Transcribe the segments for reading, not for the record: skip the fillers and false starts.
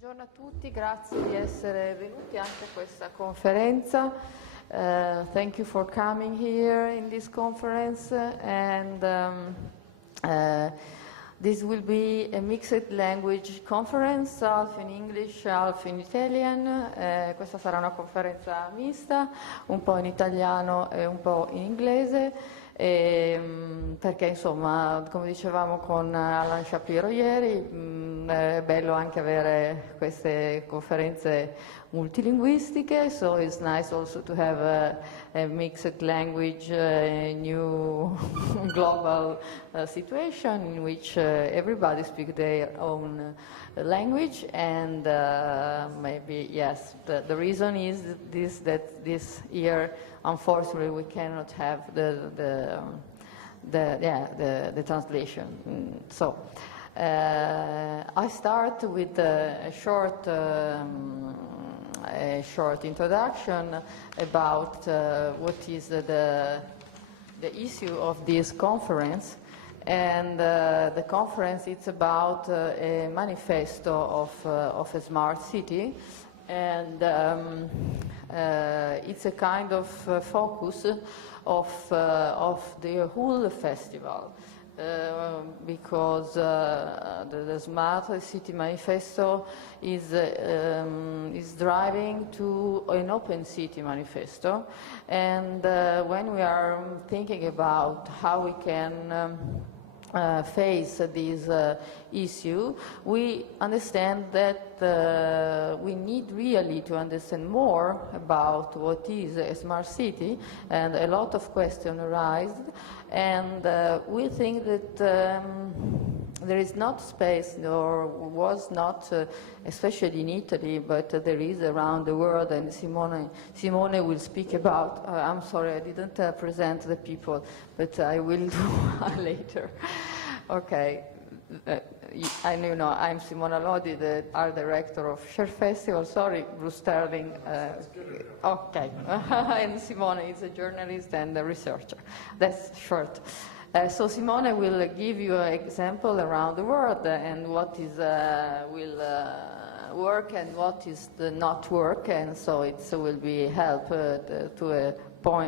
Buongiorno a tutti, grazie di essere venuti anche a questa conferenza. Thank you for coming here in this conference, and this will be a mixed language conference, half in English, half in Italian. Questa sarà una conferenza mista, un po' in italiano e un po' in inglese. Perché insomma, come dicevamo con Alan Shapiro ieri, è bello anche avere queste conferenze multilinguistiche, so it's nice also to have a mixed language, a new global situation in which everybody speaks their own language, and maybe, yes, the reason is that this year, unfortunately, we cannot have the translation. So I start with a short introduction about what is the issue of this conference. And the conference, it's about a manifesto of a smart city, and it's a kind of focus of the whole festival, because the Smart City Manifesto is driving to an open city manifesto, and when we are thinking about how we can face this issue, we understand that we need really to understand more about what is a smart city, and a lot of questions arise, and we think that there is not space, or was not, especially in Italy, but there is around the world, and Simone will speak about, I'm sorry, I didn't present the people, but I will do later. Okay, I know I'm Simona Lodi, the art director of Share Festival. Sorry, Bruce Sterling. Okay, and Simone is a journalist and a researcher. That's short. So Simone will give you an example around the world and what is will work and what is not work, and so it will be help to a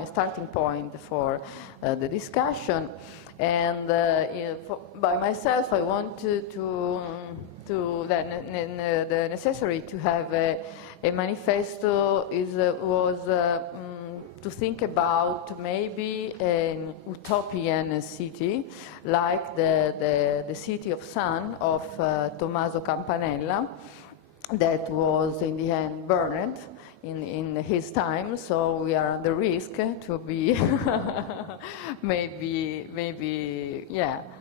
starting point for the discussion. And by myself, I want to the necessary to have a manifesto was to think about maybe an utopian city, like the city of sun of Tommaso Campanella, that was in the end burned in his time, so we are at the risk to be maybe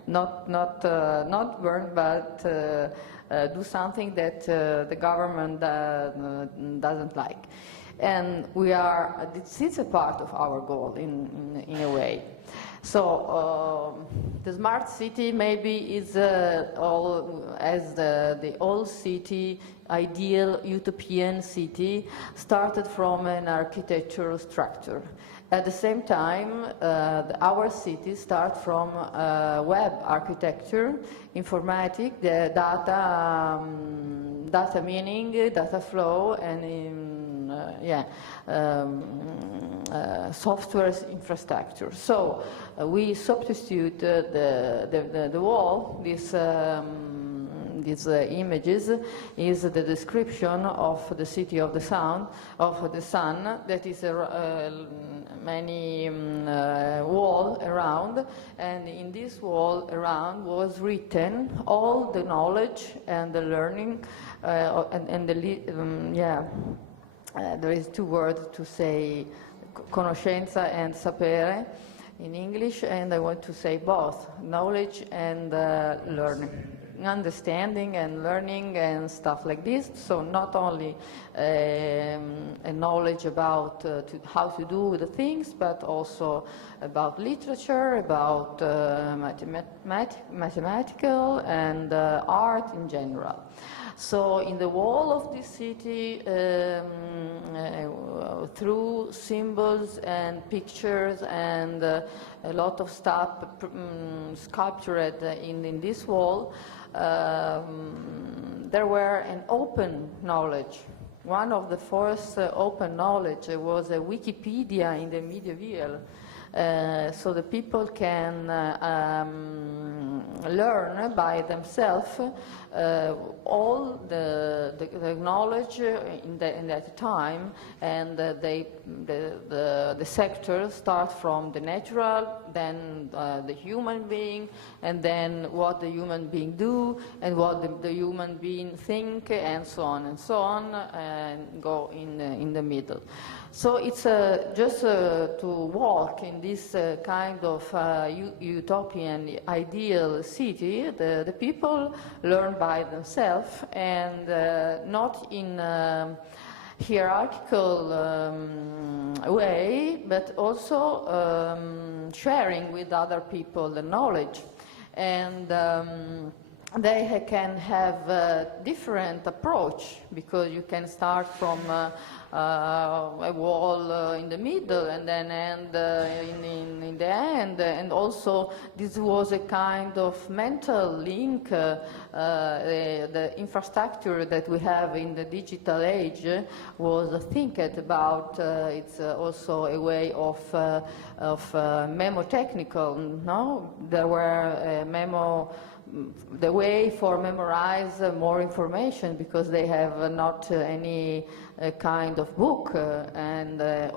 not burned, but do something that the government doesn't like, and this is a part of our goal in a way. So the smart city maybe is all as the old city, ideal utopian city, started from an architectural structure. At the same time, our city starts from web architecture, informatics, the data meaning, data flow, and software infrastructure. So we substitute the wall. These images is the description of the city of the sun, that is many wall around, and in this wall around was written all the knowledge and the learning there is two words to say, conoscenza and sapere in English, and I want to say both, knowledge and learning. Understanding and learning and stuff like this. So not only a knowledge about how to do the things, but also about literature, about mathematical and art in general. So in the wall of this city, through symbols and pictures and a lot of stuff sculptured in this wall, there were an open knowledge. One of the first open knowledge was a Wikipedia in the medieval. So the people can learn by themselves all the knowledge in that time, and the sectors start from the natural, then the human being, and then what the human being do, and what the human being think, and so on, and go in the middle. So it's just to walk in this kind of utopian ideal city. The people learn by themselves, and not in hierarchical way, but also sharing with other people the knowledge. And they can have a different approach, because you can start from a wall in the middle and then end in the end, and also this was a kind of mental link. The infrastructure that we have in the digital age was thinking about. It's also a way of memotechnical. No, there were the way for memorize more information, because they have not any kind of book they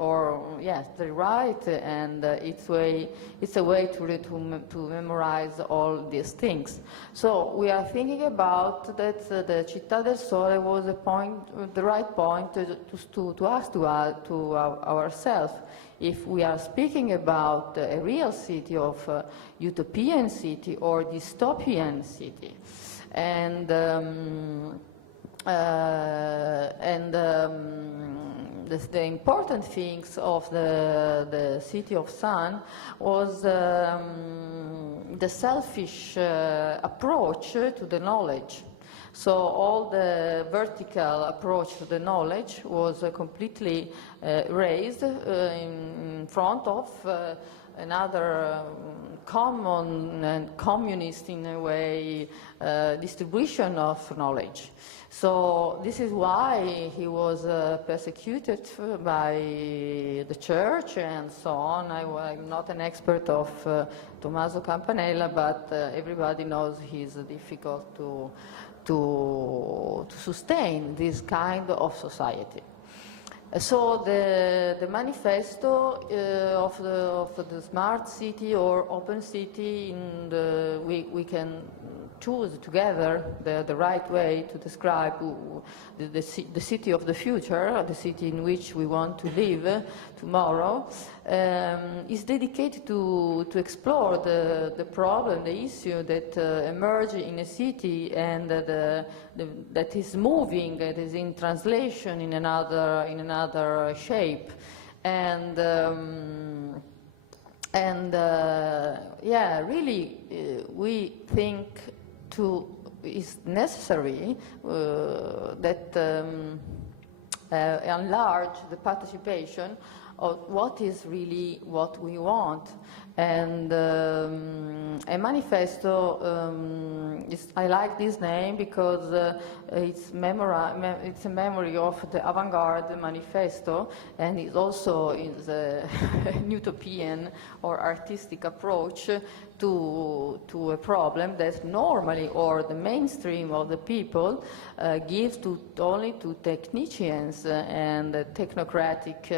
write, and it's a way to memorize all these things. So we are thinking about that the Città del Sole was the right point to ask to ourselves if we are speaking about a real city, of utopian city or dystopian city. And the important things of the City of Sun was the selfish approach to the knowledge. So all the vertical approach to the knowledge was completely raised in front of another common and communist, in a way, distribution of knowledge. So this is why he was persecuted by the church and so on. I'm not an expert of Tommaso Campanella, but everybody knows he's difficult to sustain this kind of society. So the manifesto of the smart city or open city, we can choose together the right way to describe the city of the future, the city in which we want to live tomorrow, is dedicated to explore the problem, the issue that emerge in a city, and that is moving, that is in translation in another shape, and really we think is necessary that enlarge the participation of what is really what we want. And a manifesto, I like this name because it's a memory of the avant-garde manifesto, and it also is a utopian or artistic approach to a problem that normally, or the mainstream of the people, gives only to technicians and the technocratic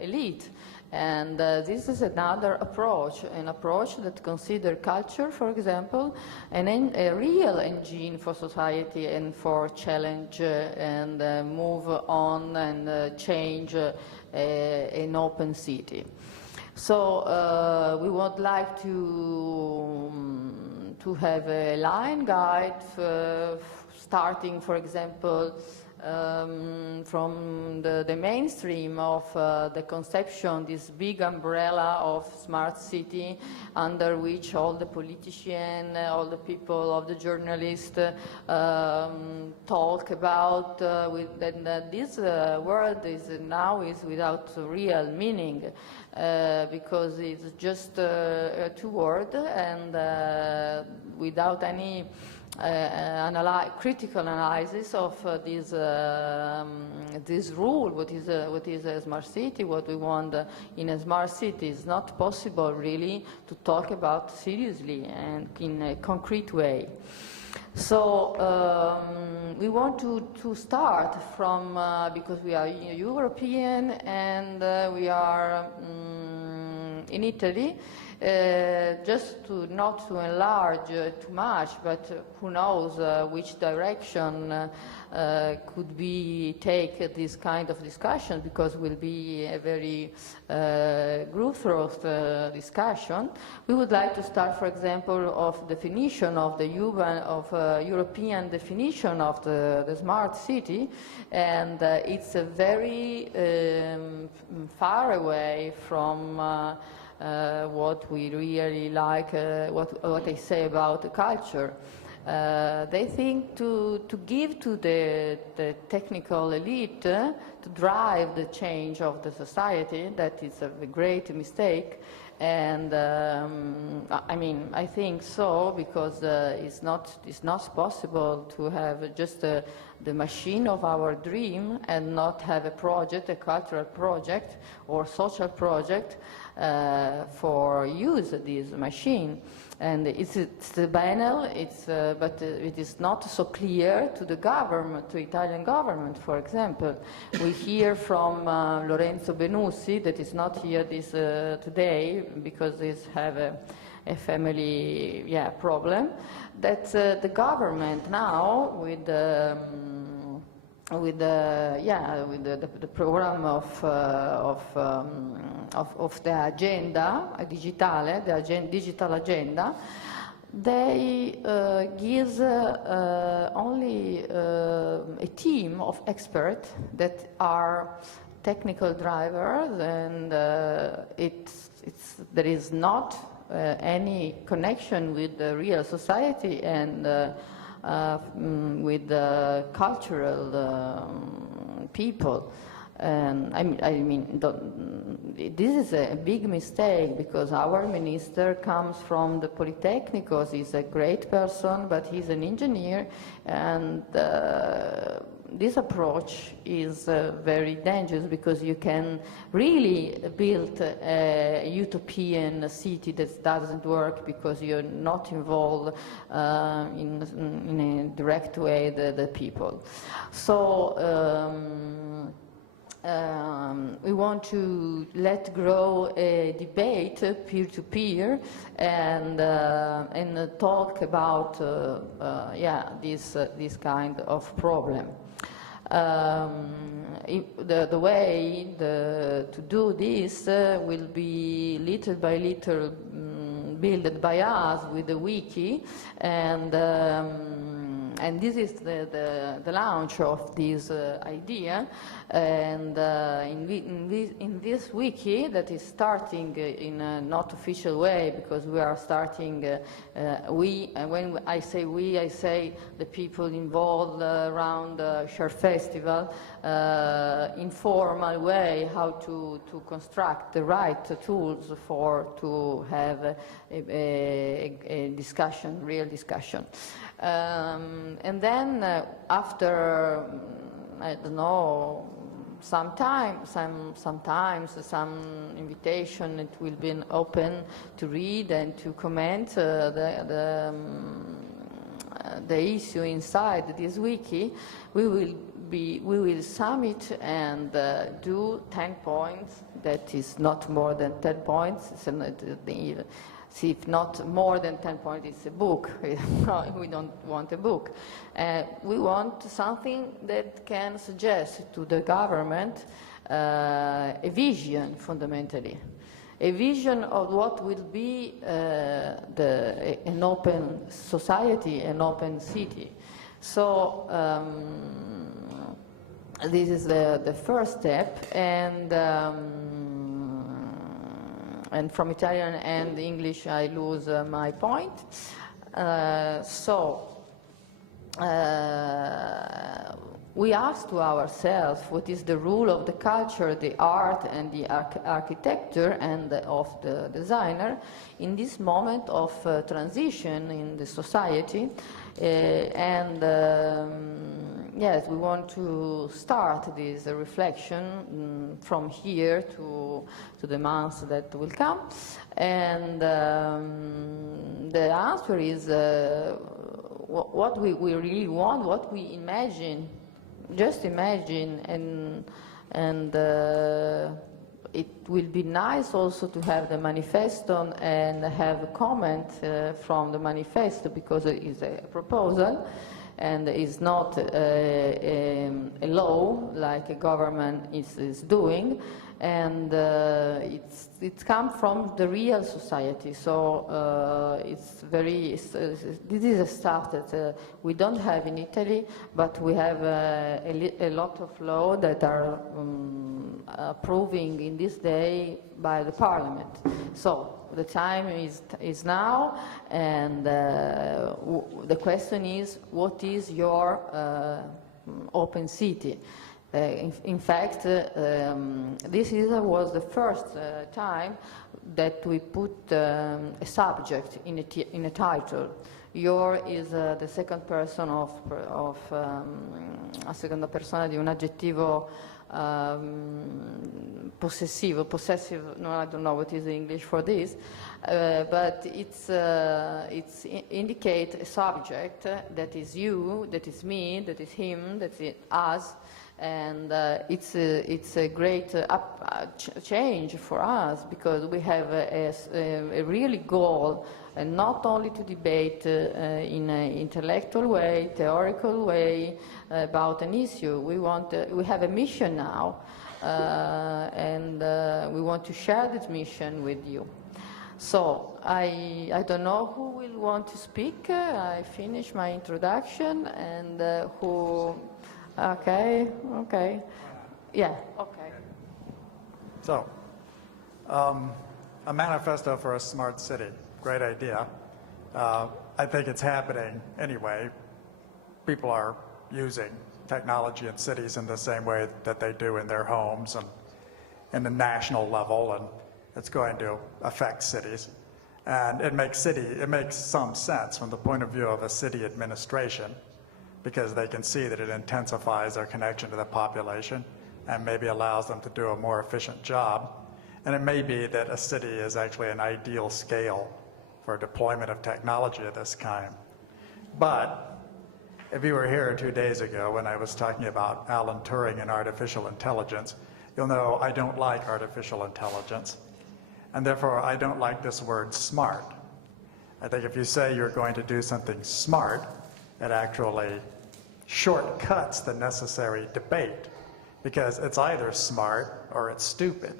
elite. And this is another approach, an approach that considers culture, for example, a real engine for society and for challenge and move on and change an open city. So we would like to have a line guide starting, for example, from the mainstream of the conception, this big umbrella of smart city under which all the politicians, all the people, all the journalists talk about, and this word is now without real meaning because it's just two words and without any critical analysis of this rule, what is a smart city, what we want in a smart city. It's not possible really to talk about seriously and in a concrete way. So we want to start from, because we are European and we are in Italy, just not to enlarge too much, but who knows which direction could be take this kind of discussion, because will be a very group-thrust discussion. We would like to start, for example, of definition of the European definition of the smart city, and it's a very far away from what we really like, what I say about the culture. They think to give to the technical elite to drive the change of the society. That is a great mistake, and I mean, I think so, because it's not possible to have just the machine of our dream and not have a project, a cultural project or social project for use this machine. And it's banal, but it is not so clear to the government, to Italian government, for example. We hear from Lorenzo Benussi, that is not here today because he have a family problem, that the government now with the program of the agenda digitale, digital agenda, they gives only a team of experts that are technical drivers, and there is not any connection with the real society and with the cultural people. I mean, this is a big mistake, because our minister comes from the Polytechnicos. He's a great person, but he's an engineer, and this approach is very dangerous, because you can really build a utopian city that doesn't work, because you're not involved in a direct way the people. So we want to let grow a debate peer-to-peer and talk about this kind of problem. The way to do this will be little by little built by us with the wiki, and this is the launch of this idea. And in this wiki that is starting in a not official way, because we are starting, when I say we, I say the people involved around the Share Festival, informal way how to construct the right tools to have a discussion, real discussion. And then after, I don't know, sometimes some invitation, it will be open to read and to comment the issue inside this wiki. We will sum it and do 10 points. That is not more than 10 points. See, if not more than 10 points, it's a book. We don't want a book. We want something that can suggest to the government a vision, fundamentally. A vision of what will be an open society, an open city. So this is the first step, and from Italian and English I lose my point. We ask to ourselves what is the role of the culture, the art, and the architecture, and of the designer in this moment of transition in the society. Yes, we want to start this reflection from here to the months that will come. And the answer is what we really want, what we imagine. Just imagine, and it will be nice also to have the manifesto and have a comment from the manifesto, because it is a proposal and is not a law like a government is doing, and it's come from the real society. So this is a start that we don't have in Italy, but we have a lot of law that are approving in this day by the parliament. So the time is now, and the question is, what is your open city? In fact, this was the first time that we put a subject in a title. Your is the second person a seconda persona di un aggettivo possessive. No, I don't know what is the English for this, but it's indicate a subject that is you, that is me, that is him, that is us. And it's a great change for us, because we have a really goal, and not only to debate in an intellectual way, theoretical way about an issue. We have a mission now, and we want to share this mission with you. So I don't know who will want to speak. I finished my introduction, and who. Okay. Yeah, okay. So, a manifesto for a smart city. Great idea. I think it's happening anyway. People are using technology in cities in the same way that they do in their homes and in the national level, and it's going to affect cities. And it makes some sense from the point of view of a city administration, because they can see that it intensifies their connection to the population and maybe allows them to do a more efficient job. And it may be that a city is actually an ideal scale for deployment of technology of this kind. But if you were here 2 days ago when I was talking about Alan Turing and artificial intelligence, you'll know I don't like artificial intelligence, and therefore I don't like this word smart. I think if you say you're going to do something smart, it actually shortcuts the necessary debate, because it's either smart or it's stupid.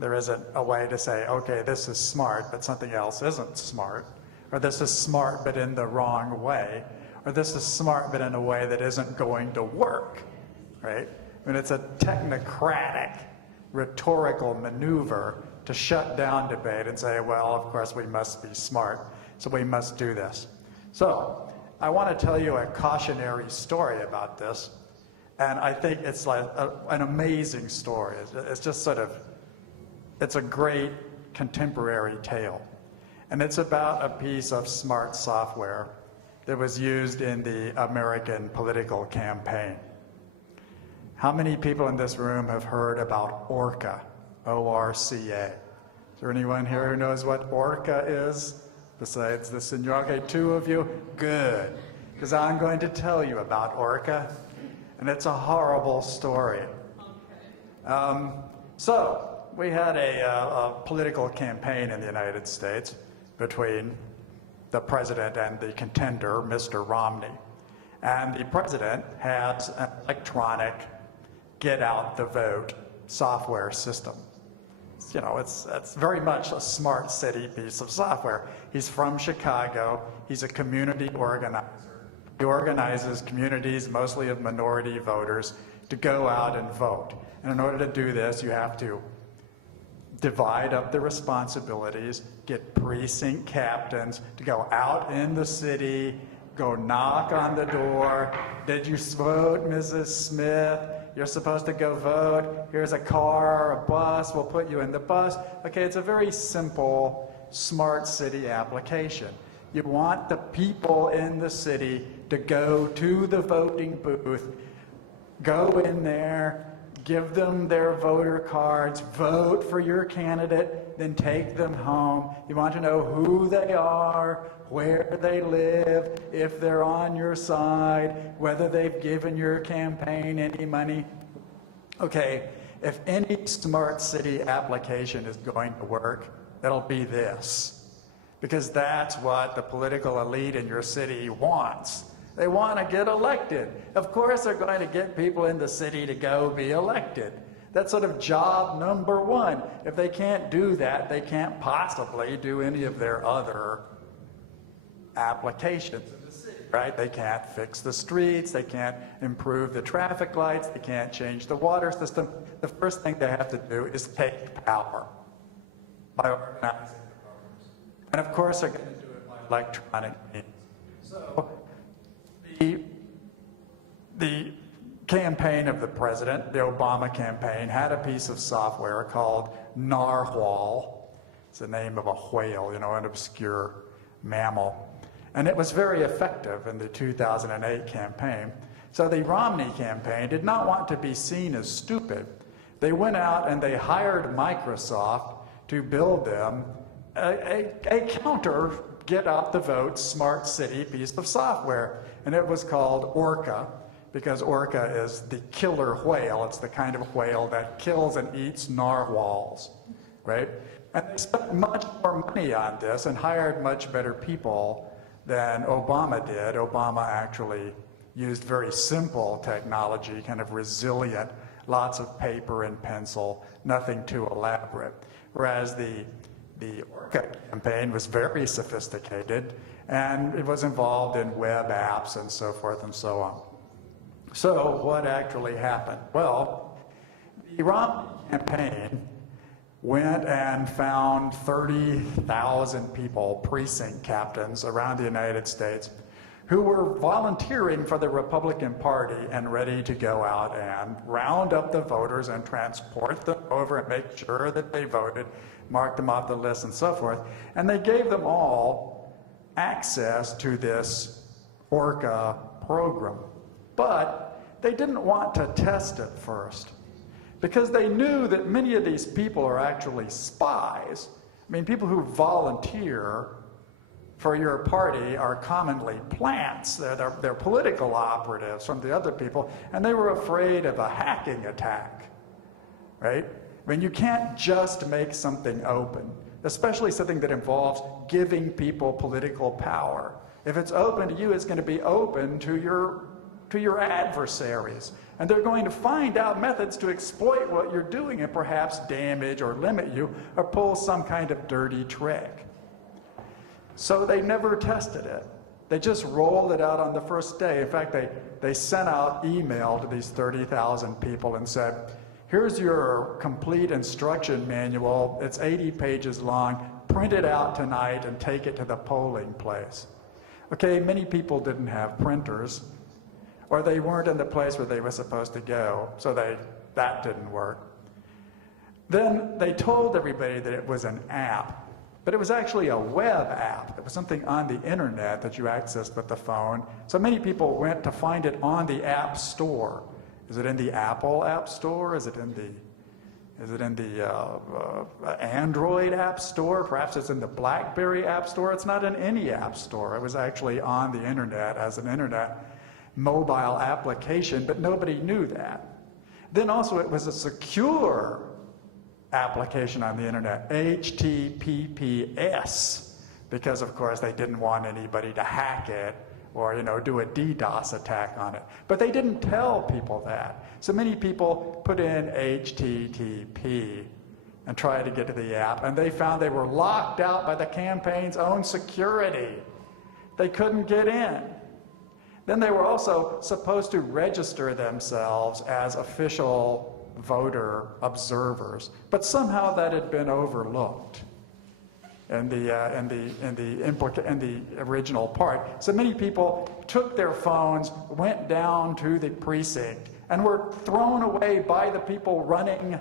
There isn't a way to say, okay, this is smart, but something else isn't smart, or this is smart but in the wrong way, or this is smart but in a way that isn't going to work, right? I mean, it's a technocratic, rhetorical maneuver to shut down debate and say, well, of course we must be smart, so we must do this. So I want to tell you a cautionary story about this, and I think it's like an amazing story. It's just it's a great contemporary tale. And it's about a piece of smart software that was used in the American political campaign. How many people in this room have heard about ORCA, O-R-C-A? Is there anyone here who knows what ORCA is? Besides the senor. Okay, 2 of you? Good. Because I'm going to tell you about ORCA, and it's a horrible story. Okay. So, we had a political campaign in the United States between the president and the contender, Mr. Romney. And the president has an electronic get-out-the-vote software system. You know, it's very much a smart city piece of software. He's from Chicago. He's a community organizer. He organizes communities, mostly of minority voters, to go out and vote. And in order to do this, you have to divide up the responsibilities, get precinct captains to go out in the city, go knock on the door. Did you vote, Mrs. Smith? You're supposed to go vote. Here's a car or a bus. We'll put you in the bus. Okay, it's a very simple smart city application. You want the people in the city to go to the voting booth, go in there, give them their voter cards, vote for your candidate, then take them home. You want to know who they are, where they live, if they're on your side, whether they've given your campaign any money. Okay, if any smart city application is going to work, it'll be this. Because that's what the political elite in your city wants. They want to get elected. Of course they're going to get people in the city to go be elected. That's sort of job number one. If they can't do that, they can't possibly do any of their other applications in the city, right? They can't fix the streets, they can't improve the traffic lights, they can't change the water system. The first thing they have to do is take power by organizing the voters. And of course they're going to do it by electronic means. So the campaign of the president, the Obama campaign, had a piece of software called Narwhal. It's the name of a whale, an obscure mammal. And it was very effective in the 2008 campaign. So the Romney campaign did not want to be seen as stupid. They went out and they hired Microsoft to build them a counter get out the vote smart city piece of software. And it was called Orca, because Orca is the killer whale. It's the kind of whale that kills and eats narwhals, right? And they spent much more money on this and hired much better people than Obama did. Obama actually used very simple technology, kind of resilient, lots of paper and pencil, nothing too elaborate. Whereas the Orca campaign was very sophisticated, and it was involved in web apps and so forth and so on. So what actually happened? Well, the Romney campaign went and found 30,000 people, precinct captains around the United States, who were volunteering for the Republican Party and ready to go out and round up the voters and transport them over and make sure that they voted, mark them off the list and so forth. And they gave them all access to this Orca program. But they didn't want to test it first, because they knew that many of these people are actually spies. I mean, people who volunteer for your party are commonly plants. They're political operatives from the other people, and they were afraid of a hacking attack, right? I mean, you can't just make something open, especially something that involves giving people political power. If it's open to you, it's going to be open to your adversaries. And they're going to find out methods to exploit what you're doing and perhaps damage or limit you or pull some kind of dirty trick. So they never tested it. They just rolled it out on the first day. In fact, they sent out email to these 30,000 people and said, here's your complete instruction manual. It's 80 pages long. Print it out tonight and take it to the polling place. Okay, many people didn't have printers, or they weren't in the place where they were supposed to go, so that didn't work. Then they told everybody that it was an app, but it was actually a web app. It was something on the internet that you accessed with the phone. So many people went to find it on the App Store. Is it in the Apple App Store? Is it in the Android App Store? Perhaps it's in the BlackBerry App Store. It's not in any app store. It was actually on the internet as an internet mobile application, but nobody knew that. Then also it was a secure application on the internet, HTTPS, because of course they didn't want anybody to hack it or do a DDoS attack on it. But they didn't tell people that. So many people put in HTTP and tried to get to the app, and they found they were locked out by the campaign's own security. They couldn't get in. Then they were also supposed to register themselves as official voter observers, but somehow that had been overlooked in the original part. So many people took their phones, went down to the precinct, and were thrown away by the people running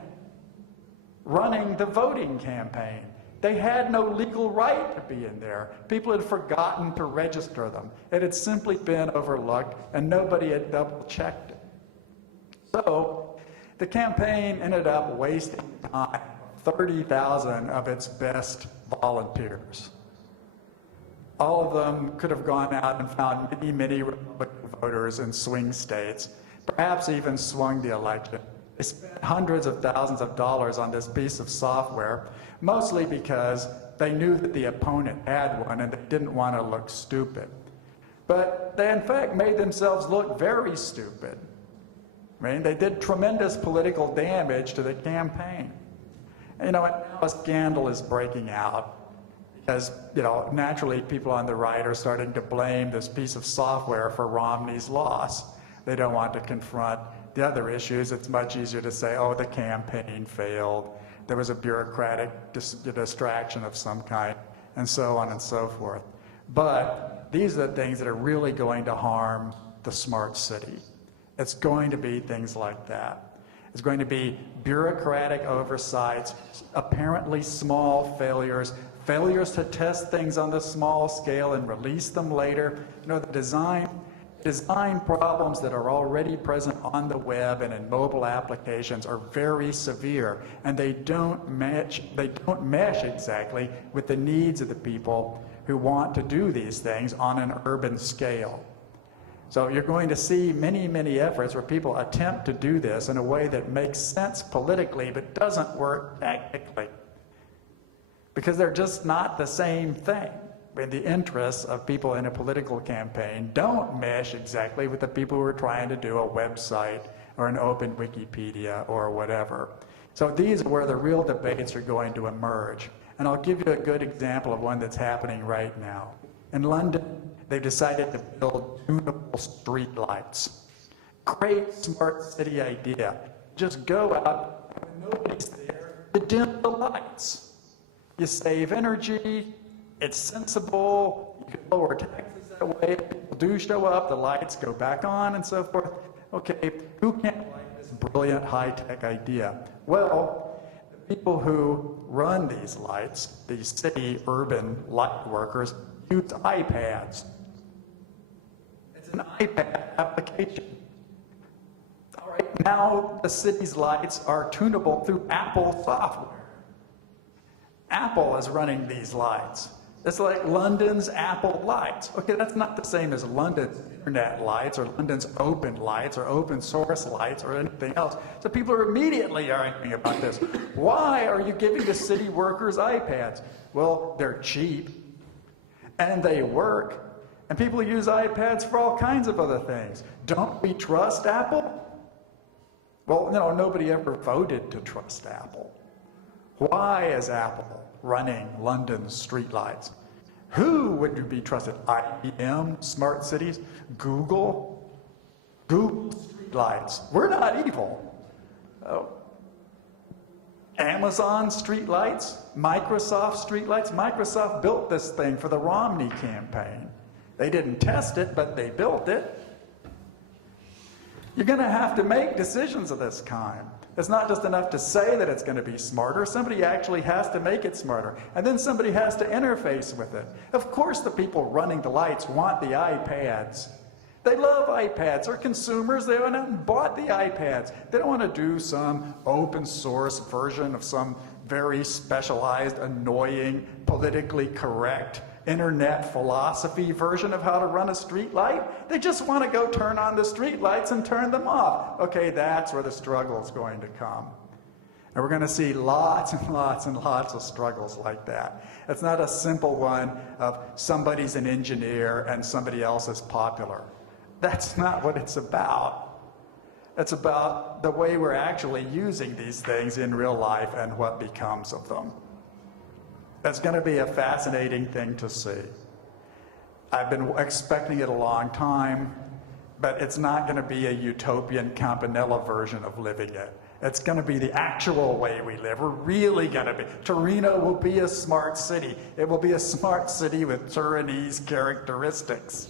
the voting campaign. They had no legal right to be in there. People had forgotten to register them. It had simply been overlooked, and nobody had double-checked it. So the campaign ended up wasting time, 30,000 of its best volunteers. All of them could have gone out and found many, many Republican voters in swing states, perhaps even swung the election. They spent hundreds of thousands of dollars on this piece of software, mostly because they knew that the opponent had one and they didn't want to look stupid. But they, in fact, made themselves look very stupid. I mean, they did tremendous political damage to the campaign. And, now a scandal is breaking out because, naturally people on the right are starting to blame this piece of software for Romney's loss. They don't want to confront the other issues. It's much easier to say, oh, the campaign failed. There was a bureaucratic distraction of some kind, and so on and so forth. But these are the things that are really going to harm the smart city. It's going to be things like that. It's going to be bureaucratic oversights, apparently small failures, failures to test things on the small scale and release them later. The design problems that are already present on the web and in mobile applications are very severe, and they don't mesh exactly with the needs of the people who want to do these things on an urban scale. So you're going to see many, many efforts where people attempt to do this in a way that makes sense politically but doesn't work technically, because they're just not the same thing. The interests of people in a political campaign don't mesh exactly with the people who are trying to do a website or an open Wikipedia or whatever. So these are where the real debates are going to emerge. And I'll give you a good example of one that's happening right now. In London, they've decided to build tunable street lights. Great smart city idea. Just go out, when nobody's there, to dim the lights. You save energy. It's sensible, you can lower taxes that way, people do show up, the lights go back on and so forth. Okay, who can't like this brilliant high-tech idea? Well, the people who run these lights, these city urban light workers, use iPads. It's an iPad application. All right, now the city's lights are tunable through Apple software. Apple is running these lights. It's like London's Apple lights. Okay, that's not the same as London's internet lights or London's open lights or open source lights or anything else. So people are immediately arguing about this. Why are you giving the city workers iPads? Well, they're cheap and they work. And people use iPads for all kinds of other things. Don't we trust Apple? Well, nobody ever voted to trust Apple. Why is Apple running London's streetlights? Who would be trusted? IBM, smart cities, Google streetlights. We're not evil. Amazon streetlights, Microsoft streetlights. Microsoft built this thing for the Romney campaign. They didn't test it, but they built it. You're going to have to make decisions of this kind. It's not just enough to say that it's going to be smarter. Somebody actually has to make it smarter. And then somebody has to interface with it. Of course the people running the lights want the iPads. They love iPads. They're consumers. They went out and bought the iPads. They don't want to do some open source version of some very specialized, annoying, politically correct internet philosophy version of how to run a street light. They just want to go turn on the street lights and turn them off. Okay, that's where the struggle is going to come. And we're going to see lots and lots and lots of struggles like that. It's not a simple one of somebody's an engineer and somebody else is popular. That's not what it's about. It's about the way we're actually using these things in real life and what becomes of them. That's going to be a fascinating thing to see. I've been expecting it a long time. but it's not going to be a utopian Campanella version of living it. It's going to be the actual way we live. We're really going to be. Torino will be a smart city. It will be a smart city with Turinese characteristics.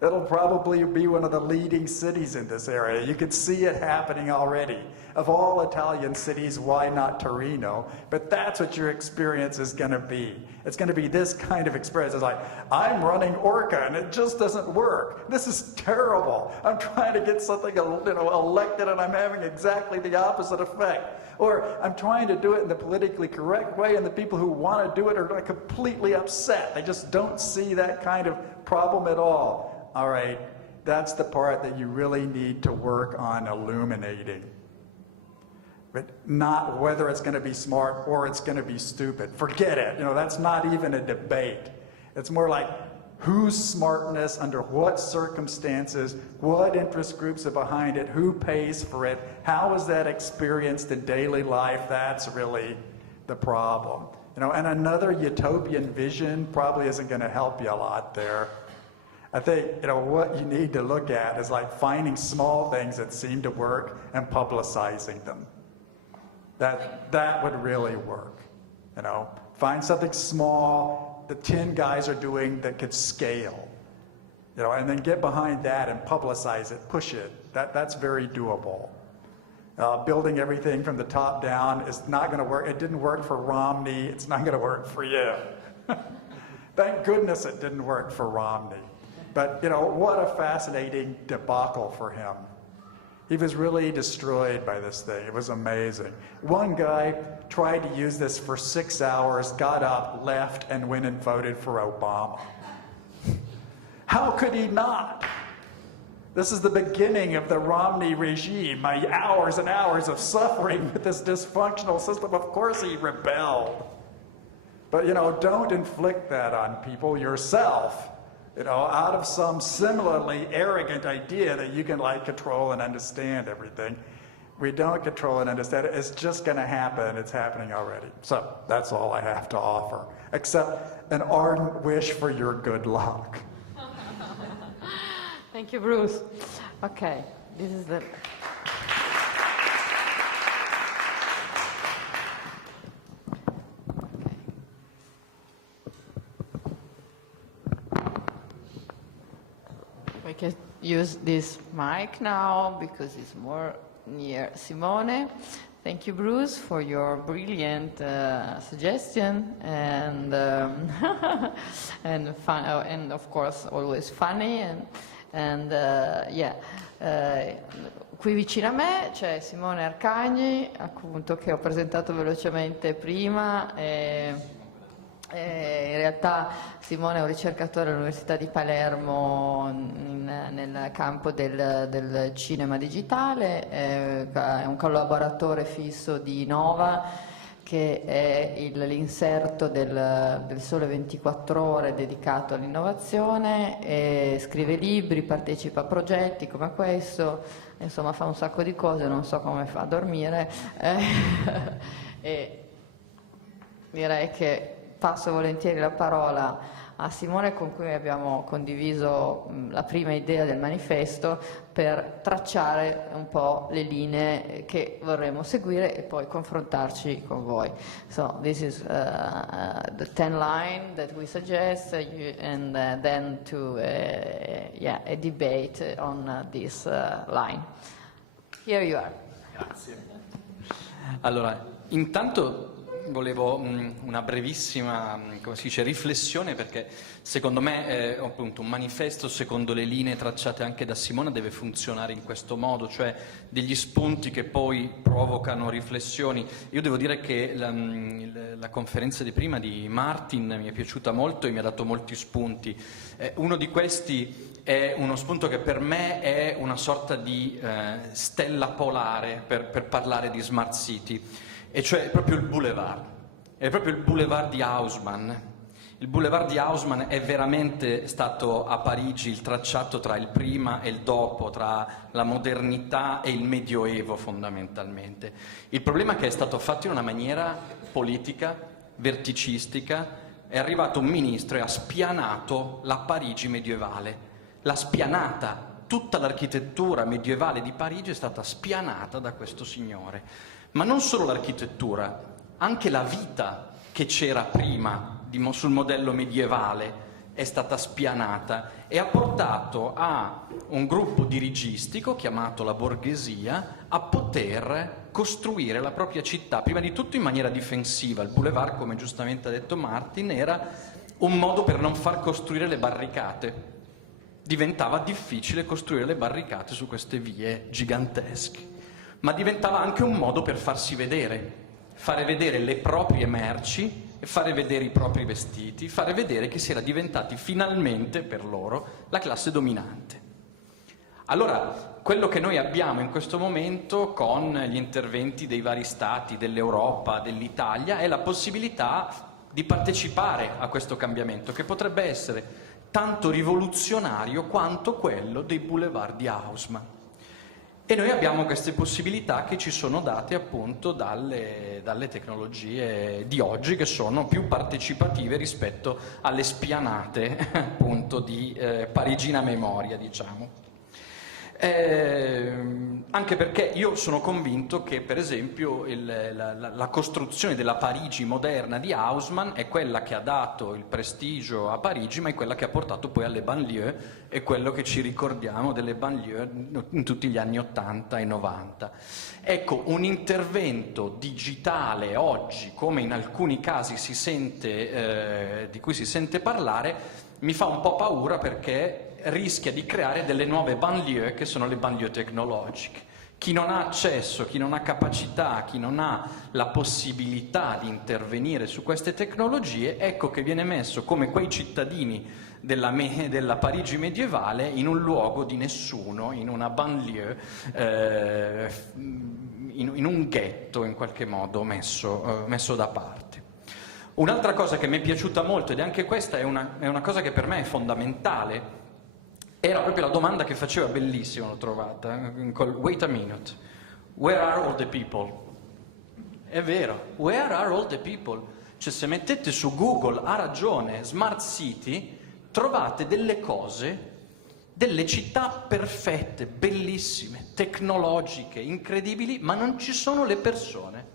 It'll probably be one of the leading cities in this area. You can see it happening already. Of all Italian cities, why not Torino? But that's what your experience is going to be. It's going to be this kind of experience. It's like, I'm running Orca and it just doesn't work. This is terrible. I'm trying to get something elected and I'm having exactly the opposite effect. Or I'm trying to do it in the politically correct way and the people who want to do it are like completely upset. They just don't see that kind of problem at all. All right, that's the part that you really need to work on illuminating. But not whether it's going to be smart or it's going to be stupid. Forget it. That's not even a debate. It's more like whose smartness, under what circumstances, what interest groups are behind it, who pays for it, how is that experienced in daily life? That's really the problem. And another utopian vision probably isn't going to help you a lot there. I think, what you need to look at is like finding small things that seem to work and publicizing them. That would really work. Find something small the 10 guys are doing that could scale. And then get behind that and publicize it, push it. That's very doable. Building everything from the top down is not going to work. It didn't work for Romney. It's not going to work for you. Thank goodness it didn't work for Romney. But, what a fascinating debacle for him. He was really destroyed by this thing. It was amazing. One guy tried to use this for 6 hours, got up, left, and went and voted for Obama. How could he not? This is the beginning of the Romney regime, my hours and hours of suffering with this dysfunctional system. Of course he rebelled. But, don't inflict that on people yourself. Out of some similarly arrogant idea that you can control and understand everything. We don't control and understand it. It's just going to happen. It's happening already. So that's all I have to offer, except an ardent wish for your good luck. Thank you, Bruce. Okay, this is the... We can use this mic now because it's more near Simone. Thank you, Bruce, for your brilliant suggestion and and fun, and of course always funny qui vicino a me c'è Simone Arcagni, appunto, che ho presentato velocemente prima. In realtà Simone è un ricercatore all'Università di Palermo nel campo del cinema digitale, è un collaboratore fisso di Nova, che è l'inserto del Sole 24 Ore dedicato all'innovazione, e scrive libri, partecipa a progetti come questo, insomma fa un sacco di cose, non so come fa a dormire e direi che passo volentieri la parola a Simone, con cui abbiamo condiviso la prima idea del manifesto, per tracciare un po' le linee che vorremmo seguire e poi confrontarci con voi. So this is the 10 line that we suggest and then to a debate on this line. Here you are. Grazie. Allora, intanto volevo una brevissima, come si dice, riflessione, perché secondo me appunto un manifesto, secondo le linee tracciate anche da Simona, deve funzionare in questo modo, cioè degli spunti che poi provocano riflessioni. Io devo dire che la conferenza di prima di Martin mi è piaciuta molto e mi ha dato molti spunti. Uno di questi è uno spunto che per me è una sorta di stella polare per parlare di Smart City, e cioè proprio il boulevard. È proprio il boulevard di Haussmann. Il boulevard di Haussmann è veramente stato a Parigi il tracciato tra il prima e il dopo, tra la modernità e il medioevo fondamentalmente. Il problema è che è stato fatto in una maniera politica, verticistica. È arrivato un ministro e ha spianato la Parigi medievale. L'ha spianata tutta l'architettura medievale di Parigi è stata spianata da questo signore. Ma non solo l'architettura, anche la vita che c'era prima sul modello medievale è stata spianata e ha portato a un gruppo dirigistico chiamato la borghesia a poter costruire la propria città, prima di tutto in maniera difensiva. Il boulevard, come giustamente ha detto Martin, era un modo per non far costruire le barricate. Diventava difficile costruire le barricate su queste vie gigantesche, ma diventava anche un modo per farsi vedere, fare vedere le proprie merci, fare vedere i propri vestiti, fare vedere che si era diventati finalmente, per loro, la classe dominante. Allora, quello che noi abbiamo in questo momento con gli interventi dei vari stati, dell'Europa, dell'Italia, è la possibilità di partecipare a questo cambiamento, che potrebbe essere tanto rivoluzionario quanto quello dei boulevard di Haussmann. E noi abbiamo queste possibilità che ci sono date appunto dalle tecnologie di oggi, che sono più partecipative rispetto alle spianate appunto di parigina memoria, diciamo. Anche perché io sono convinto che, per esempio, la costruzione della Parigi moderna di Haussmann è quella che ha dato il prestigio a Parigi, ma è quella che ha portato poi alle banlieue, e quello che ci ricordiamo delle banlieue in tutti gli anni 80 e 90. Ecco, un intervento digitale oggi, come in alcuni casi di cui si sente parlare, mi fa un po' paura, perché rischia di creare delle nuove banlieue che sono le banlieue tecnologiche. Chi non ha accesso, chi non ha capacità, chi non ha la possibilità di intervenire su queste tecnologie, ecco che viene messo come quei cittadini della Parigi medievale in un luogo di nessuno, in una banlieue, in un ghetto in qualche modo messo da parte. Un'altra cosa che mi è piaciuta molto, ed anche questa è una cosa che per me è fondamentale, era proprio la domanda che faceva, bellissima, l'ho trovata, wait a minute, where are all the people? È vero, where are all the people? Cioè, se mettete su Google, ha ragione, Smart City, trovate delle cose, delle città perfette, bellissime, tecnologiche, incredibili, ma non ci sono le persone.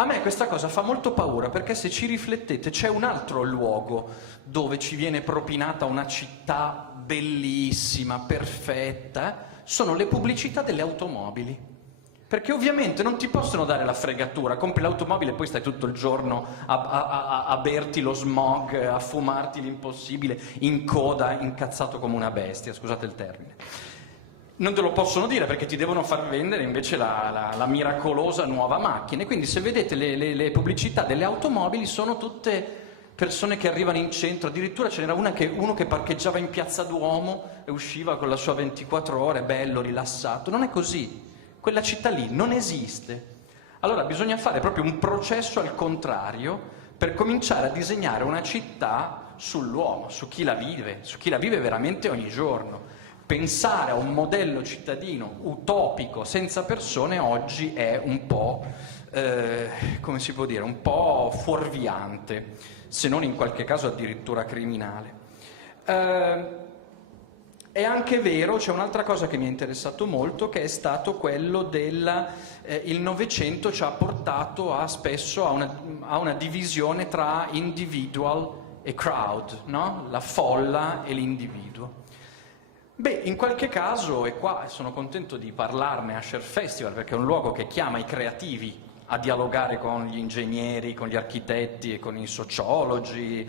A me questa cosa fa molto paura, perché se ci riflettete c'è un altro luogo dove ci viene propinata una città bellissima, perfetta, sono le pubblicità delle automobili. Perché ovviamente non ti possono dare la fregatura, compri l'automobile e poi stai tutto il giorno a berti lo smog, a fumarti l'impossibile, in coda, incazzato come una bestia, scusate il termine. Non te lo possono dire perché ti devono far vendere invece la miracolosa nuova macchina. E quindi se vedete le pubblicità delle automobili sono tutte persone che arrivano in centro. Addirittura ce n'era uno che parcheggiava in Piazza Duomo e usciva con la sua 24 ore, bello, rilassato. Non è così. Quella città lì non esiste. Allora bisogna fare proprio un processo al contrario per cominciare a disegnare una città sull'uomo, su chi la vive veramente ogni giorno. Pensare a un modello cittadino utopico senza persone oggi è un po', come si può dire, un po' fuorviante, se non in qualche caso addirittura criminale. È anche vero, c'è un'altra cosa che mi è interessato molto, che è stato quello il Novecento ci ha portato spesso a una divisione tra individual e crowd, no? La folla e l'individuo. Beh, in qualche caso, e qua sono contento di parlarne a Share Festival, perché è un luogo che chiama i creativi a dialogare con gli ingegneri, con gli architetti e con i sociologi,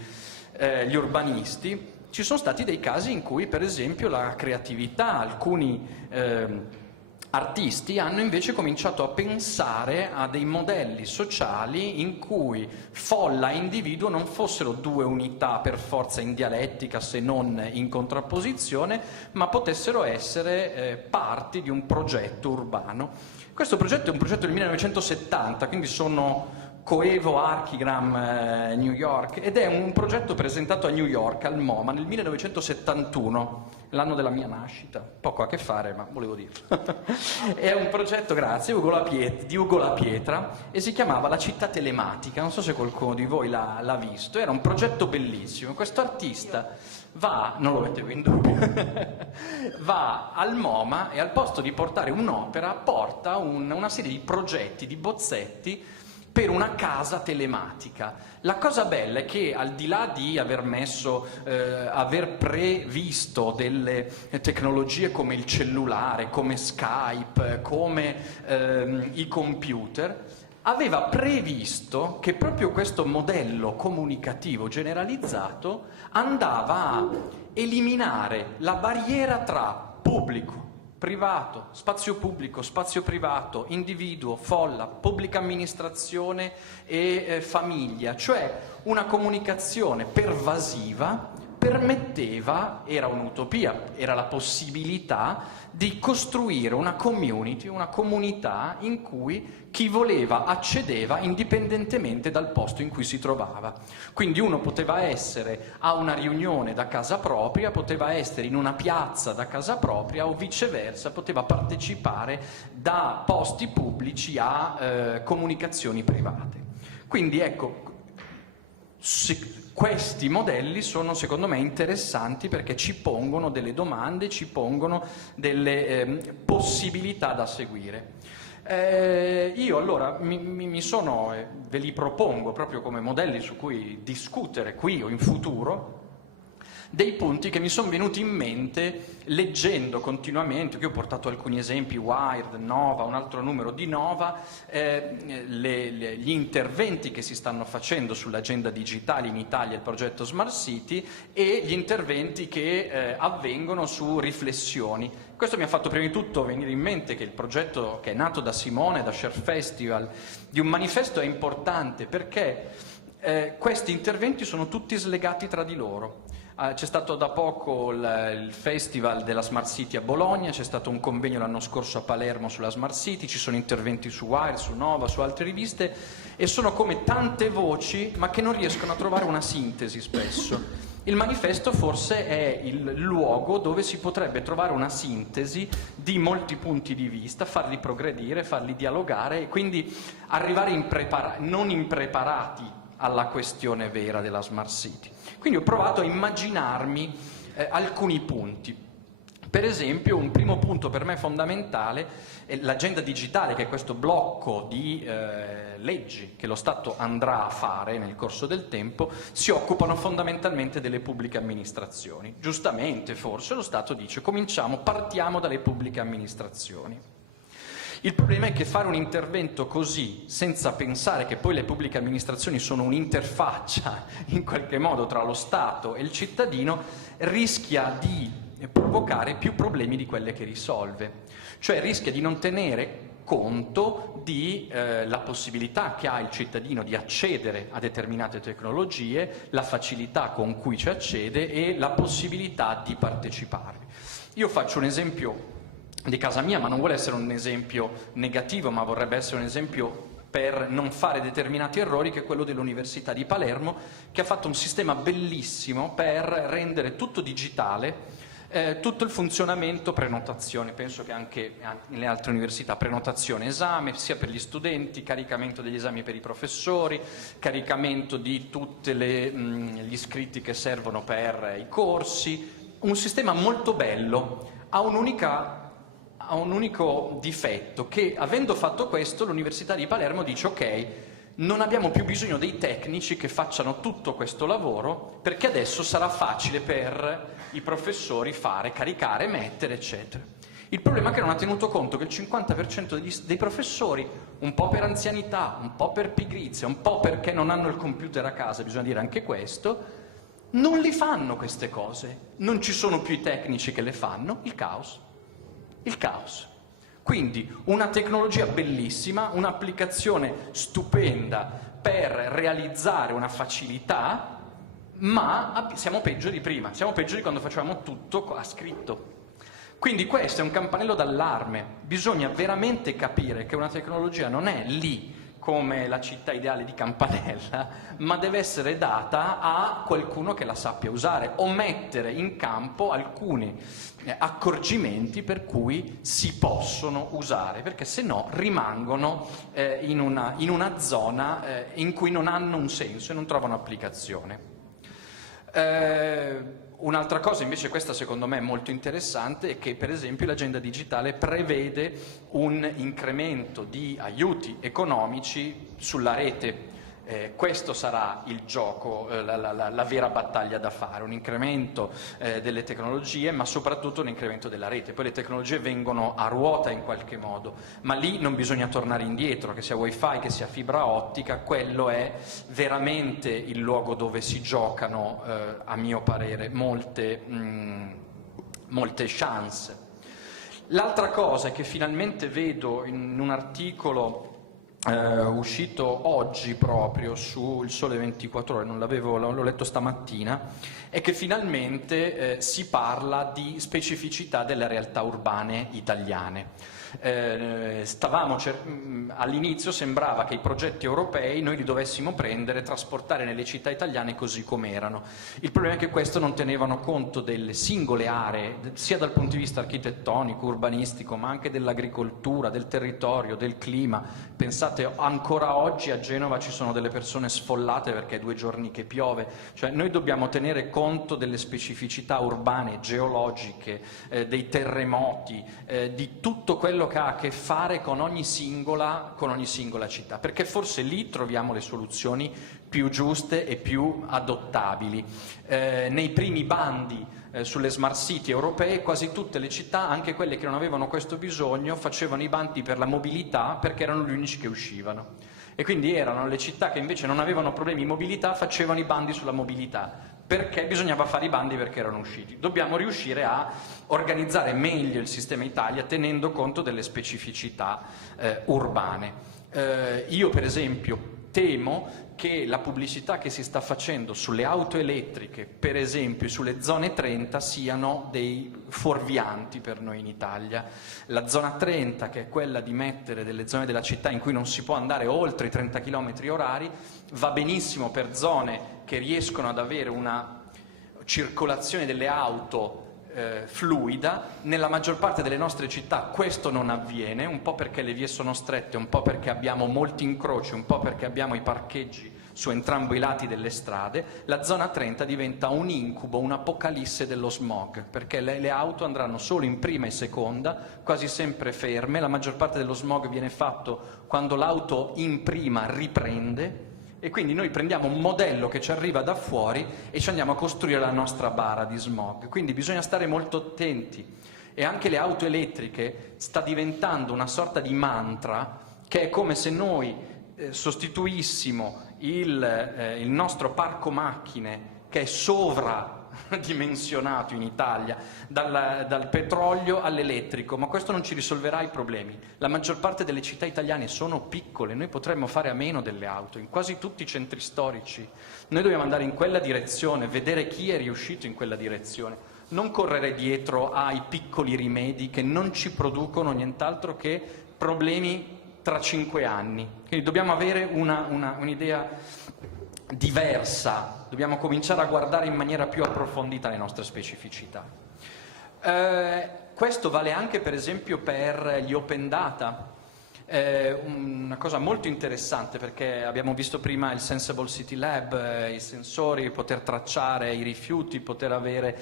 gli urbanisti. Ci sono stati dei casi in cui, per esempio, la creatività, alcuni artisti hanno invece cominciato a pensare a dei modelli sociali in cui folla e individuo non fossero due unità per forza in dialettica, se non in contrapposizione, ma potessero essere parti di un progetto urbano. Questo progetto è un progetto del 1970, quindi sono coevo Archigram New York, ed è un progetto presentato a New York, al MoMA, nel 1971, l'anno della mia nascita, poco a che fare, ma volevo dirlo. È un progetto, grazie, di Ugo La Pietra, e si chiamava La città telematica, non so se qualcuno di voi l'ha visto, era un progetto bellissimo. Questo artista va, non lo mettevo in dubbio, va al MoMA e al posto di portare un'opera porta una serie di progetti, di bozzetti per una casa telematica. La cosa bella è che, al di là di aver aver previsto delle tecnologie come il cellulare, come Skype, come i computer, aveva previsto che proprio questo modello comunicativo generalizzato andava a eliminare la barriera tra pubblico, privato, spazio pubblico, spazio privato, individuo, folla, pubblica amministrazione e famiglia, cioè una comunicazione pervasiva permetteva, era un'utopia, era la possibilità di costruire una community, una comunità in cui chi voleva accedeva indipendentemente dal posto in cui si trovava. Quindi uno poteva essere a una riunione da casa propria, poteva essere in una piazza da casa propria o viceversa, poteva partecipare da posti pubblici a comunicazioni private. Quindi ecco, questi modelli sono secondo me interessanti perché ci pongono delle domande, ci pongono delle possibilità da seguire. Io allora ve li propongo proprio come modelli su cui discutere qui o in futuro, dei punti che mi sono venuti in mente leggendo continuamente, che ho portato alcuni esempi, Wired, Nova, un altro numero di Nova, gli interventi che si stanno facendo sull'agenda digitale in Italia, il progetto Smart City, e gli interventi che avvengono su riflessioni. Questo mi ha fatto prima di tutto venire in mente che il progetto che è nato da Simone, da Share Festival, di un manifesto, è importante perché questi interventi sono tutti slegati tra di loro. C'è stato da poco il Festival della Smart City a Bologna, c'è stato un convegno l'anno scorso a Palermo sulla Smart City, ci sono interventi su Wire, su Nova, su altre riviste, e sono come tante voci ma che non riescono a trovare una sintesi spesso. Il manifesto forse è il luogo dove si potrebbe trovare una sintesi di molti punti di vista, farli progredire, farli dialogare e quindi arrivare non impreparati alla questione vera della Smart City. Quindi ho provato a immaginarmi alcuni punti. Per esempio, un primo punto per me fondamentale è l'agenda digitale, che è questo blocco di leggi che lo Stato andrà a fare nel corso del tempo, si occupano fondamentalmente delle pubbliche amministrazioni. Giustamente, forse, lo Stato dice partiamo dalle pubbliche amministrazioni. Il problema è che fare un intervento così, senza pensare che poi le pubbliche amministrazioni sono un'interfaccia in qualche modo tra lo Stato e il cittadino, rischia di provocare più problemi di quelle che risolve. Cioè rischia di non tenere conto la possibilità che ha il cittadino di accedere a determinate tecnologie, la facilità con cui ci accede e la possibilità di partecipare. Io faccio un esempio di casa mia, ma non vuole essere un esempio negativo, ma vorrebbe essere un esempio per non fare determinati errori, che è quello dell'Università di Palermo, che ha fatto un sistema bellissimo per rendere tutto digitale, tutto il funzionamento, prenotazione, penso che anche nelle altre università, prenotazione, esame, sia per gli studenti, caricamento degli esami per i professori, caricamento di tutti gli iscritti che servono per i corsi, un sistema molto bello. Ha un unico difetto, che avendo fatto questo l'Università di Palermo dice ok, non abbiamo più bisogno dei tecnici che facciano tutto questo lavoro, perché adesso sarà facile per i professori caricare, mettere, eccetera. Il problema è che non ha tenuto conto che il 50% dei professori, un po' per anzianità, un po' per pigrizia, un po' perché non hanno il computer a casa, bisogna dire anche questo, non li fanno queste cose, non ci sono più i tecnici che le fanno, il caos. Il caos. Quindi una tecnologia bellissima, un'applicazione stupenda per realizzare una facilità, ma siamo peggio di prima, siamo peggio di quando facevamo tutto a scritto. Quindi questo è un campanello d'allarme, bisogna veramente capire che una tecnologia non è lì come la città ideale di Campanella, ma deve essere data a qualcuno che la sappia usare o mettere in campo alcuni accorgimenti per cui si possono usare, perché se no rimangono in una zona in cui non hanno un senso e non trovano applicazione. Un'altra cosa invece, questa secondo me è molto interessante, è che per esempio l'agenda digitale prevede un incremento di aiuti economici sulla rete. Questo sarà il gioco, la vera battaglia da fare, un incremento delle tecnologie, ma soprattutto un incremento della rete. Poi le tecnologie vengono a ruota in qualche modo, ma lì non bisogna tornare indietro, che sia wifi, che sia fibra ottica, quello è veramente il luogo dove si giocano, a mio parere, molte chance. L'altra cosa è che finalmente vedo in un articolo uscito oggi proprio su Il Sole 24 Ore, l'ho letto stamattina, è che finalmente si parla di specificità delle realtà urbane italiane. All'inizio sembrava che i progetti europei noi li dovessimo prendere e trasportare nelle città italiane così com'erano. Il problema è che questo non tenevano conto delle singole aree, sia dal punto di vista architettonico, urbanistico, ma anche dell'agricoltura, del territorio, del clima. Pensate, ancora oggi a Genova ci sono delle persone sfollate perché è 2 giorni che piove. Cioè noi dobbiamo tenere conto delle specificità urbane, geologiche, dei terremoti, di tutto quello che ha a che fare con ogni singola città, perché forse lì troviamo le soluzioni più giuste e più adottabili. Nei primi bandi sulle smart city europee quasi tutte le città, anche quelle che non avevano questo bisogno, facevano i bandi per la mobilità perché erano gli unici che uscivano. E quindi erano le città che invece non avevano problemi di mobilità, facevano i bandi sulla mobilità, perché bisognava fare i bandi perché erano usciti. Dobbiamo riuscire a organizzare meglio il sistema Italia tenendo conto delle specificità urbane. Io per esempio temo che la pubblicità che si sta facendo sulle auto elettriche, per esempio sulle zone 30, siano dei fuorvianti per noi in Italia. La zona 30, che è quella di mettere delle zone della città in cui non si può andare oltre i 30 km orari, va benissimo per zone che riescono ad avere una circolazione delle auto fluida. Nella maggior parte delle nostre città questo non avviene, un po' perché le vie sono strette, un po' perché abbiamo molti incroci, un po' perché abbiamo i parcheggi su entrambi i lati delle strade. La zona 30 diventa un incubo, un'apocalisse dello smog, perché le auto andranno solo in prima e seconda, quasi sempre ferme. La maggior parte dello smog viene fatto quando l'auto in prima riprende, e quindi noi prendiamo un modello che ci arriva da fuori e ci andiamo a costruire la nostra bara di smog. Quindi bisogna stare molto attenti. E anche le auto elettriche sta diventando una sorta di mantra, che è come se noi sostituissimo il nostro parco macchine, che è sovradimensionato in Italia, dal petrolio all'elettrico, ma questo non ci risolverà i problemi. La maggior parte delle città italiane sono piccole, noi potremmo fare a meno delle auto, in quasi tutti i centri storici. Noi dobbiamo andare in quella direzione, vedere chi è riuscito in quella direzione, non correre dietro ai piccoli rimedi che non ci producono nient'altro che problemi tra 5 anni. Quindi dobbiamo avere un'idea diversa, dobbiamo cominciare a guardare in maniera più approfondita le nostre specificità. Questo vale anche per esempio per gli open data. Una cosa molto interessante, perché abbiamo visto prima il Sensible City Lab, i sensori, poter tracciare i rifiuti, poter avere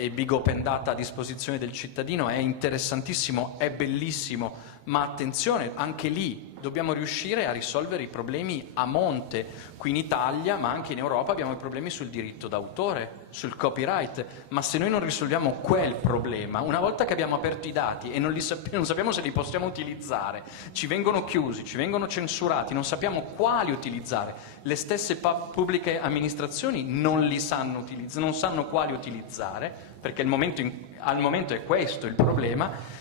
i big open data a disposizione del cittadino è interessantissimo, è bellissimo, ma attenzione, anche lì dobbiamo riuscire a risolvere i problemi a monte. Qui in Italia, ma anche in Europa, abbiamo i problemi sul diritto d'autore, sul copyright, ma se noi non risolviamo quel problema, una volta che abbiamo aperto i dati e non sappiamo se li possiamo utilizzare, ci vengono chiusi, ci vengono censurati, non sappiamo quali utilizzare, le stesse pubbliche amministrazioni non li sanno utilizzare, non sanno quali utilizzare, perché al momento è questo il problema.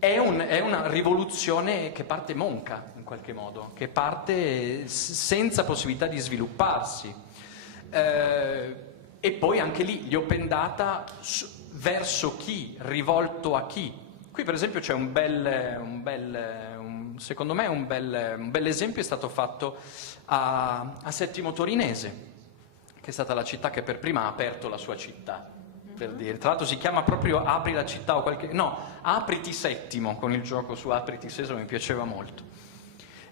È una rivoluzione che parte monca, in qualche modo, che parte senza possibilità di svilupparsi. E poi anche lì gli open data verso chi, rivolto a chi. Qui per esempio c'è un secondo me un bel esempio è stato fatto a Settimo Torinese, che è stata la città che per prima ha aperto la sua città, per dire. Tra l'altro si chiama proprio Apri la città o qualche... No, Apriti Settimo, con il gioco su Apriti Sesamo, mi piaceva molto.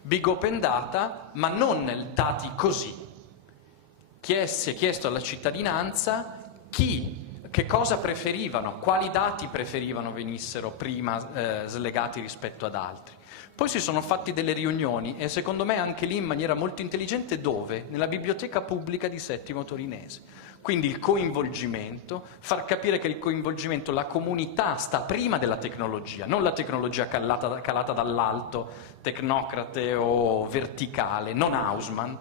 Big Open Data, ma non dati così. Si è chiesto alla cittadinanza che cosa preferivano, quali dati preferivano venissero prima slegati rispetto ad altri. Poi si sono fatti delle riunioni e secondo me anche lì in maniera molto intelligente dove? Nella biblioteca pubblica di Settimo Torinese. Quindi il coinvolgimento, far capire che il coinvolgimento, la comunità sta prima della tecnologia, non la tecnologia calata dall'alto, tecnocrate o verticale, non Haussmann,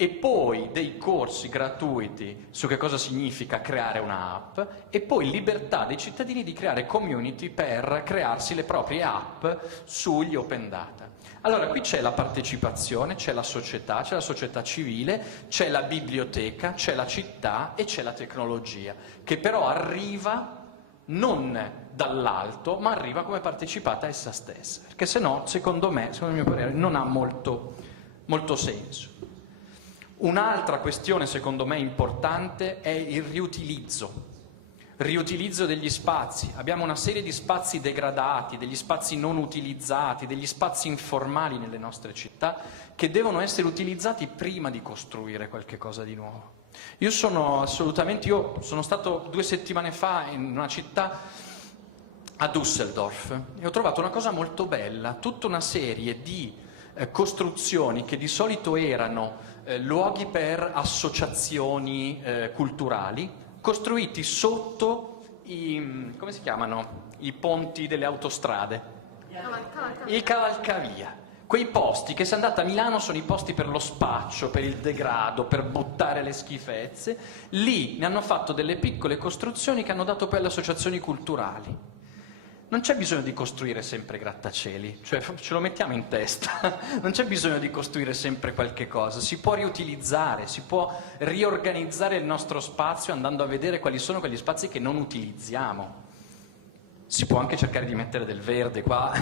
e poi dei corsi gratuiti su che cosa significa creare un'app e poi libertà dei cittadini di creare community per crearsi le proprie app sugli open data. Allora qui c'è la partecipazione, c'è la società civile, c'è la biblioteca, c'è la città e c'è la tecnologia, che però arriva non dall'alto, ma arriva come partecipata essa stessa, perché se no, secondo il mio parere, non ha molto senso. Un'altra questione, secondo me, importante è il riutilizzo degli spazi. Abbiamo una serie di spazi degradati, degli spazi non utilizzati, degli spazi informali nelle nostre città che devono essere utilizzati prima di costruire qualche cosa di nuovo. Io sono stato 2 settimane fa in una città a Düsseldorf e ho trovato una cosa molto bella, tutta una serie di costruzioni che di solito erano luoghi per associazioni culturali, costruiti sotto come si chiamano? I ponti delle autostrade. Il cavalcavia. Quei posti che se andate a Milano sono i posti per lo spaccio, per il degrado, per buttare le schifezze. Lì ne hanno fatto delle piccole costruzioni che hanno dato poi alle associazioni culturali. Non c'è bisogno di costruire sempre grattacieli, cioè ce lo mettiamo in testa, non c'è bisogno di costruire sempre qualche cosa, si può riutilizzare, si può riorganizzare il nostro spazio andando a vedere quali sono quegli spazi che non utilizziamo. Si può anche cercare di mettere del verde, qua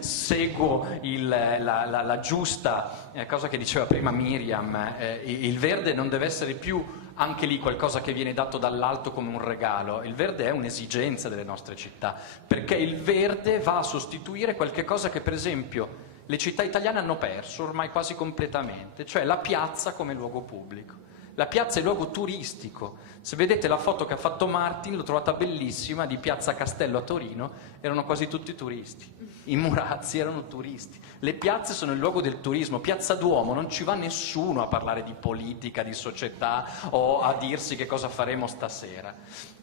seguo la giusta cosa che diceva prima Miriam, il verde non deve essere più anche lì qualcosa che viene dato dall'alto come un regalo, il verde è un'esigenza delle nostre città, perché il verde va a sostituire qualche cosa che per esempio le città italiane hanno perso ormai quasi completamente, cioè la piazza come luogo pubblico. La piazza è luogo turistico. Se vedete la foto che ha fatto Martin, l'ho trovata bellissima, di Piazza Castello a Torino, erano quasi tutti turisti. I Murazzi erano turisti. Le piazze sono il luogo del turismo. Piazza Duomo non ci va nessuno a parlare di politica, di società o a dirsi che cosa faremo stasera.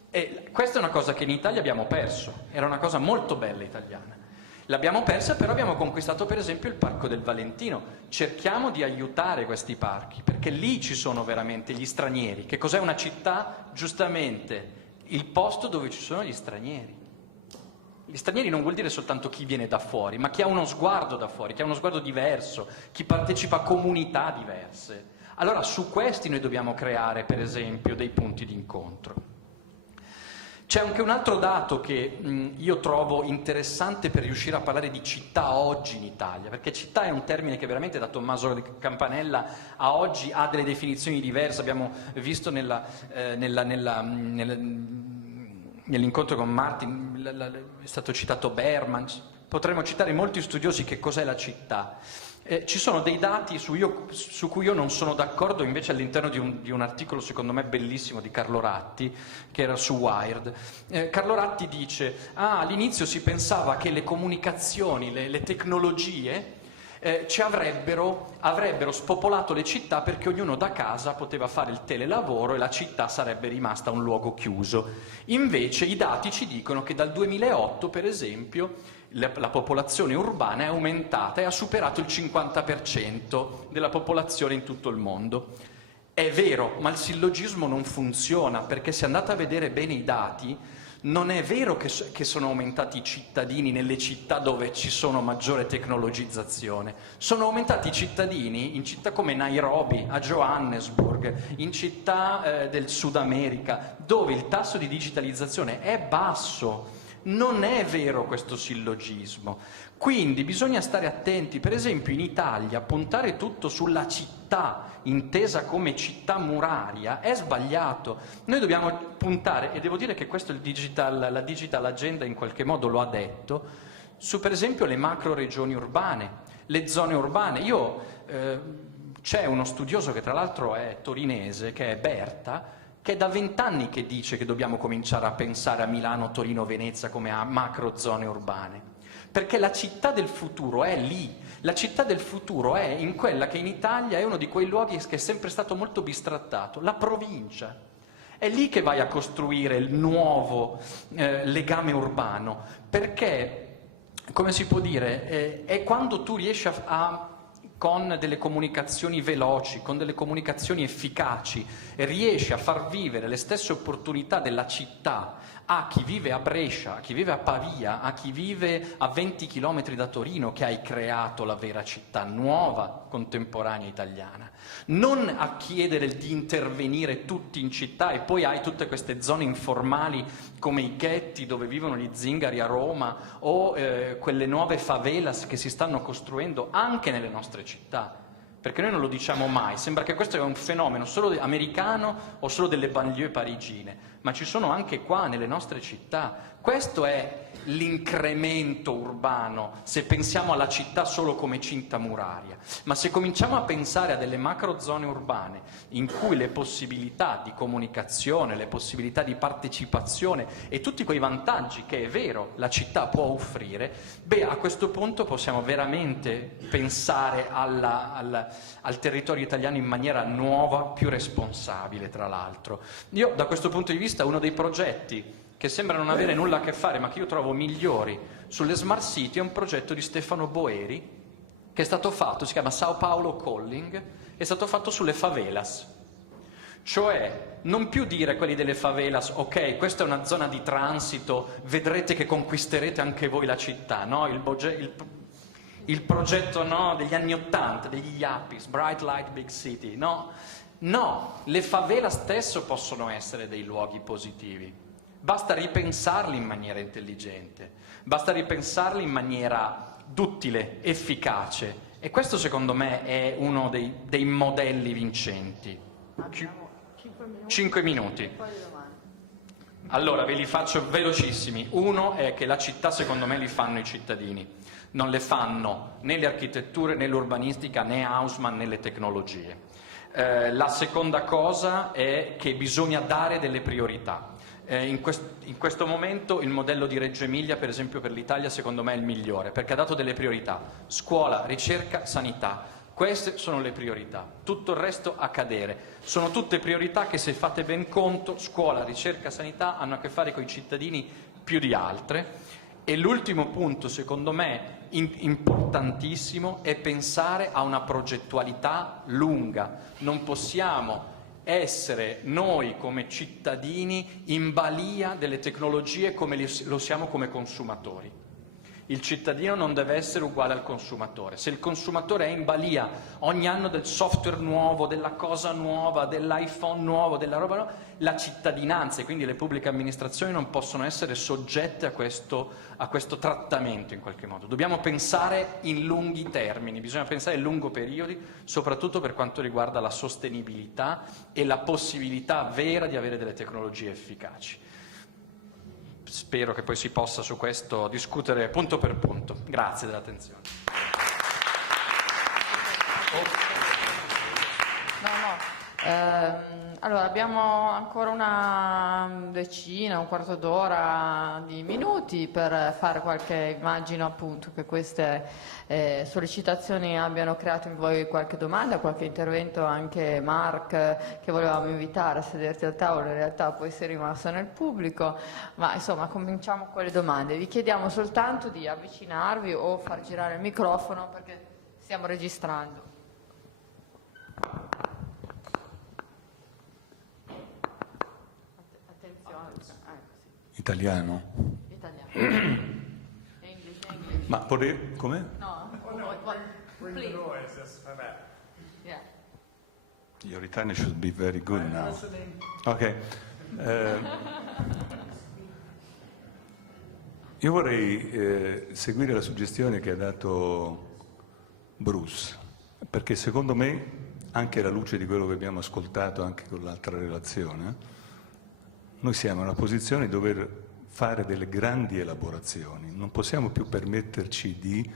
E questa è una cosa che in Italia abbiamo perso. Era una cosa molto bella italiana. L'abbiamo persa, però abbiamo conquistato per esempio il Parco del Valentino. Cerchiamo di aiutare questi parchi, perché lì ci sono veramente gli stranieri. Che cos'è una città? Giustamente il posto dove ci sono gli stranieri. Gli stranieri non vuol dire soltanto chi viene da fuori, ma chi ha uno sguardo da fuori, chi ha uno sguardo diverso, chi partecipa a comunità diverse. Allora su questi noi dobbiamo creare, per esempio, dei punti di incontro. C'è anche un altro dato che io trovo interessante per riuscire a parlare di città oggi in Italia, perché città è un termine che veramente da Tommaso Campanella a oggi ha delle definizioni diverse. Abbiamo visto nell'incontro con Martin, è stato citato Berman, potremmo citare molti studiosi che cos'è la città. Ci sono dei dati su cui io non sono d'accordo, invece all'interno di un articolo secondo me bellissimo di Carlo Ratti, che era su Wired. Carlo Ratti dice, all'inizio si pensava che le comunicazioni, le tecnologie avrebbero spopolato le città perché ognuno da casa poteva fare il telelavoro e la città sarebbe rimasta un luogo chiuso. Invece i dati ci dicono che dal 2008, per esempio, la popolazione urbana è aumentata e ha superato il 50% della popolazione in tutto il mondo. È vero, ma il sillogismo non funziona, perché se andate a vedere bene i dati, non è vero che sono aumentati i cittadini nelle città dove ci sono maggiore tecnologizzazione. Sono aumentati i cittadini in città come Nairobi, a Johannesburg, in città del Sud America, dove il tasso di digitalizzazione è basso. Non è vero questo sillogismo. Quindi bisogna stare attenti. Per esempio in Italia puntare tutto sulla città, intesa come città muraria, è sbagliato. Noi dobbiamo puntare, e devo dire che questo la Digital Agenda in qualche modo lo ha detto, su per esempio le macro regioni urbane, le zone urbane. C'è uno studioso che tra l'altro è torinese, che è Berta, che è da 20 anni che dice che dobbiamo cominciare a pensare a Milano, Torino, Venezia come a macro zone urbane. Perché la città del futuro è lì. La città del futuro è in quella che in Italia è uno di quei luoghi che è sempre stato molto bistrattato, la provincia. È lì che vai a costruire il nuovo legame urbano, perché, come si può dire, è quando tu riesci con delle comunicazioni veloci, con delle comunicazioni efficaci, riesci a far vivere le stesse opportunità della città a chi vive a Brescia, a chi vive a Pavia, a chi vive a 20 chilometri da Torino, che hai creato la vera città nuova, contemporanea italiana. Non a chiedere di intervenire tutti in città e poi hai tutte queste zone informali come i ghetti dove vivono gli zingari a Roma o quelle nuove favelas che si stanno costruendo anche nelle nostre città. Perché noi non lo diciamo mai, sembra che questo è un fenomeno solo americano o solo delle banlieue parigine, ma ci sono anche qua nelle nostre città. Questo è l'incremento urbano, se pensiamo alla città solo come cinta muraria. Ma se cominciamo a pensare a delle macro zone urbane in cui le possibilità di comunicazione, le possibilità di partecipazione e tutti quei vantaggi che è vero la città può offrire, beh, a questo punto possiamo veramente pensare al territorio italiano in maniera nuova, più responsabile tra l'altro. Io da questo punto di vista uno dei progetti che sembra non avere nulla a che fare, ma che io trovo migliori sulle smart city, è un progetto di Stefano Boeri, che è stato fatto, si chiama Sao Paulo Calling, è stato fatto sulle favelas. Cioè, non più dire quelli delle favelas, ok, questa è una zona di transito, vedrete che conquisterete anche voi la città, no? Il progetto degli anni '80, degli Yappies, Bright Light Big City, no? No, le favela stesso possono essere dei luoghi positivi. Basta ripensarli in maniera intelligente, basta ripensarli in maniera duttile, efficace. E questo secondo me è uno dei modelli vincenti. 5 minuti. Allora, ve li faccio velocissimi. Uno è che la città secondo me li fanno i cittadini. Non le fanno né le architetture, né l'urbanistica, né Haussmann, né le tecnologie. La seconda cosa è che bisogna dare delle priorità. In questo momento il modello di Reggio Emilia, per esempio, per l'Italia secondo me è il migliore, perché ha dato delle priorità: scuola, ricerca, sanità. Queste sono le priorità, tutto il resto a cadere. Sono tutte priorità che, se fate ben conto, scuola, ricerca, sanità, hanno a che fare con i cittadini più di altre. E l'ultimo punto, secondo me, importantissimo, è pensare a una progettualità lunga. Non possiamo essere noi come cittadini in balia delle tecnologie come lo siamo come consumatori. Il cittadino non deve essere uguale al consumatore. Se il consumatore è in balia ogni anno del software nuovo, della cosa nuova, dell'iPhone nuovo, della roba nuova, la cittadinanza e quindi le pubbliche amministrazioni non possono essere soggette a questo trattamento in qualche modo. Dobbiamo pensare in lunghi termini, bisogna pensare in lungo periodi, soprattutto per quanto riguarda la sostenibilità e la possibilità vera di avere delle tecnologie efficaci. Spero che poi si possa su questo discutere punto per punto. Grazie dell'attenzione. Allora, abbiamo ancora una decina, un quarto d'ora di minuti per fare qualche, immagino appunto che queste sollecitazioni abbiano creato in voi qualche domanda, qualche intervento. Anche Mark, che volevamo invitare a sederti al tavolo, in realtà poi si è rimasto nel pubblico, ma insomma cominciamo con le domande. Vi chiediamo soltanto di avvicinarvi o far girare il microfono perché stiamo registrando. Italiano? Italiano. English. Ma come? No, please. Yeah. Your Italian should be very good now. Ok. Io vorrei seguire la suggestione che ha dato Bruce, perché secondo me, anche alla luce di quello che abbiamo ascoltato anche con l'altra relazione, noi siamo in una posizione di dover fare delle grandi elaborazioni, non possiamo più permetterci di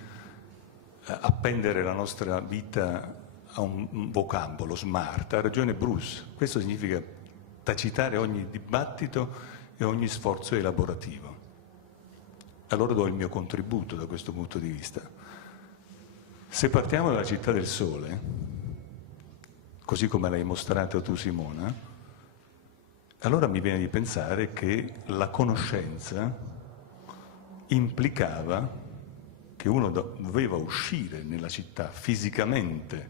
appendere la nostra vita a un vocabolo smart. Ha ragione Bruce, questo significa tacitare ogni dibattito e ogni sforzo elaborativo. Allora do il mio contributo da questo punto di vista. Se partiamo dalla città del sole, così come l'hai mostrato tu Simona, allora mi viene di pensare che la conoscenza implicava che uno doveva uscire nella città fisicamente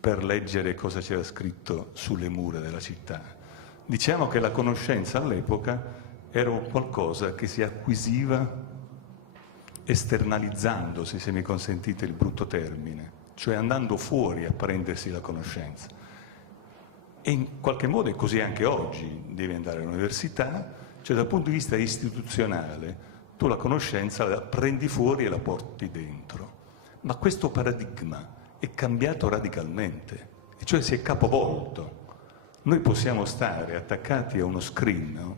per leggere cosa c'era scritto sulle mura della città. Diciamo che la conoscenza all'epoca era un qualcosa che si acquisiva esternalizzando, se mi consentite il brutto termine, cioè andando fuori a prendersi la conoscenza. E in qualche modo è così anche oggi, devi andare all'università, cioè dal punto di vista istituzionale tu la conoscenza la prendi fuori e la porti dentro. Ma questo paradigma è cambiato radicalmente, e cioè si è capovolto. Noi possiamo stare attaccati a uno screen, no?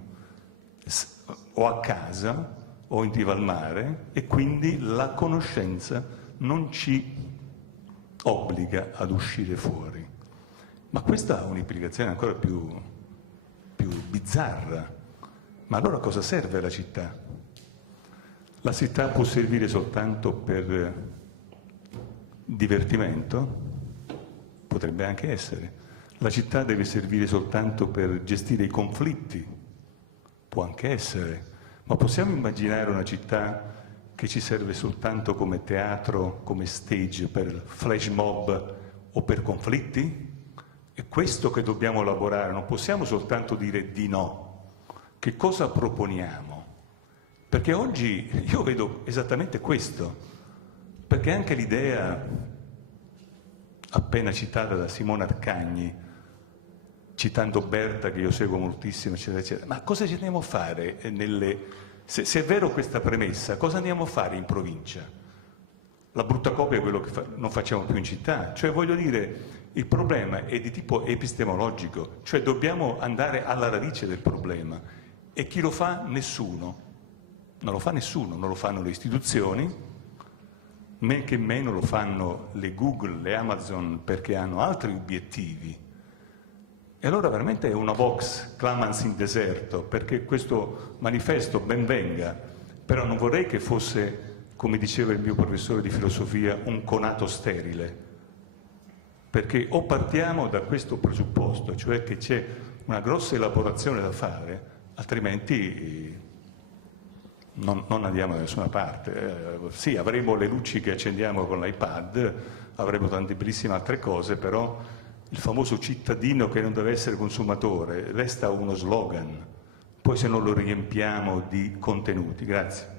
O a casa o in riva al mare, e quindi la conoscenza non ci obbliga ad uscire fuori. Ma questa ha un'implicazione ancora più bizzarra. Ma allora cosa serve la città? La città può servire soltanto per divertimento? Potrebbe anche essere. La città deve servire soltanto per gestire i conflitti? Può anche essere. Ma possiamo immaginare una città che ci serve soltanto come teatro, come stage per flash mob o per conflitti? È questo che dobbiamo elaborare, non possiamo soltanto dire di no. Che cosa proponiamo? Perché oggi io vedo esattamente questo, perché anche l'idea appena citata da Simone Arcagni, citando Berta, che io seguo moltissimo, eccetera, eccetera, ma cosa ci andiamo a fare se è vero questa premessa, cosa andiamo a fare in provincia? La brutta copia è quello che non facciamo più in città, cioè voglio dire, il problema è di tipo epistemologico, cioè dobbiamo andare alla radice del problema, e chi lo fa? Nessuno. Non lo fa nessuno, non lo fanno le istituzioni, men che meno lo fanno le Google, le Amazon, perché hanno altri obiettivi. E allora veramente è una vox clamans in deserto, perché questo manifesto ben venga, però non vorrei che fosse, come diceva il mio professore di filosofia, un conato sterile, perché o partiamo da questo presupposto, cioè che c'è una grossa elaborazione da fare, altrimenti non andiamo da nessuna parte. Sì, avremo le luci che accendiamo con l'iPad, avremo tante bellissime altre cose, però il famoso cittadino che non deve essere consumatore resta uno slogan, poi se non lo riempiamo di contenuti. Grazie.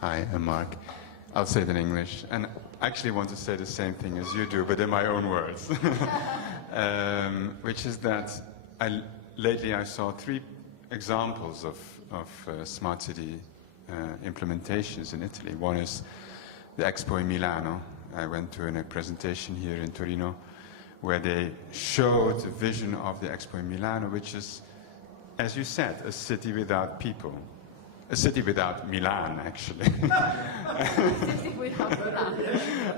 Hi, I'm Mark. I'll say it in English, and I actually want to say the same thing as you do, but in my own words, which is that lately I saw 3 examples of smart city implementations in Italy. One is the Expo in Milano. I went to a presentation here in Torino where they showed the vision of the Expo in Milano, which is, as you said, a city without people. A city without Milan, actually.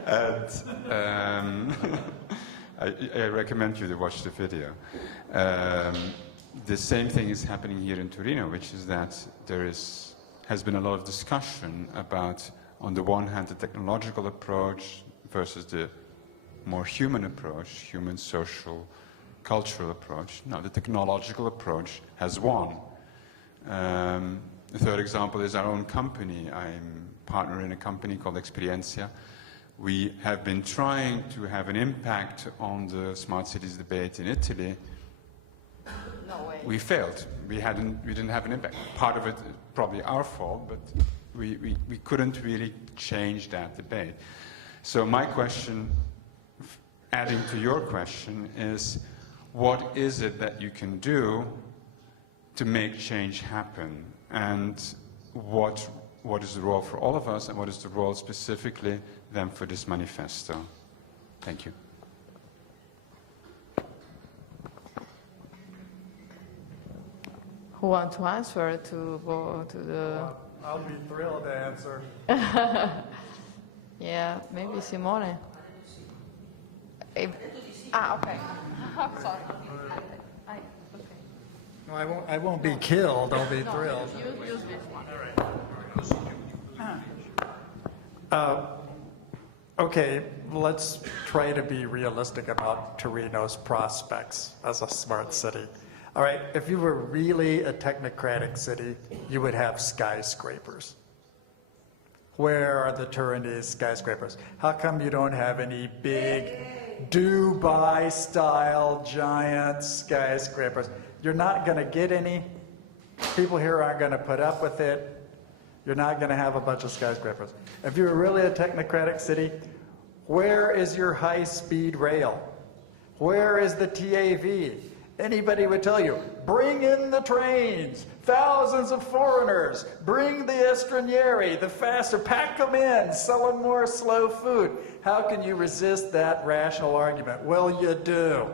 And I recommend you to watch the video. The same thing is happening here in Torino, which is that there has been a lot of discussion about, on the one hand, the technological approach versus the more human approach, human, social, cultural approach. Now, the technological approach has won. The third example is our own company. I'm a partner in a company called Experienza. We have been trying to have an impact on the smart cities debate in Italy. No way. We failed. We didn't have an impact. Part of it is probably our fault, but we couldn't really change that debate. So my question, adding to your question, is what is it that you can do to make change happen? And what is the role for all of us, and what is the role specifically then for this manifesto? Thank you. Who want to answer to the? I'll be thrilled to answer. Yeah, maybe Simone. Okay. Sorry. Okay. No, I won't be killed. I'll be thrilled. Use this one. Okay, let's try to be realistic about Torino's prospects as a smart city. All right, if you were really a technocratic city, you would have skyscrapers. Where are the Turinese skyscrapers? How come you don't have any big Dubai-style giant skyscrapers? You're not going to get any. People here aren't going to put up with it. You're not going to have a bunch of skyscrapers. If you're really a technocratic city, where is your high-speed rail? Where is the TAV? Anybody would tell you, bring in the trains, thousands of foreigners, bring the Estranieri, the faster, pack them in, sell them more slow food. How can you resist that rational argument? Well, you do.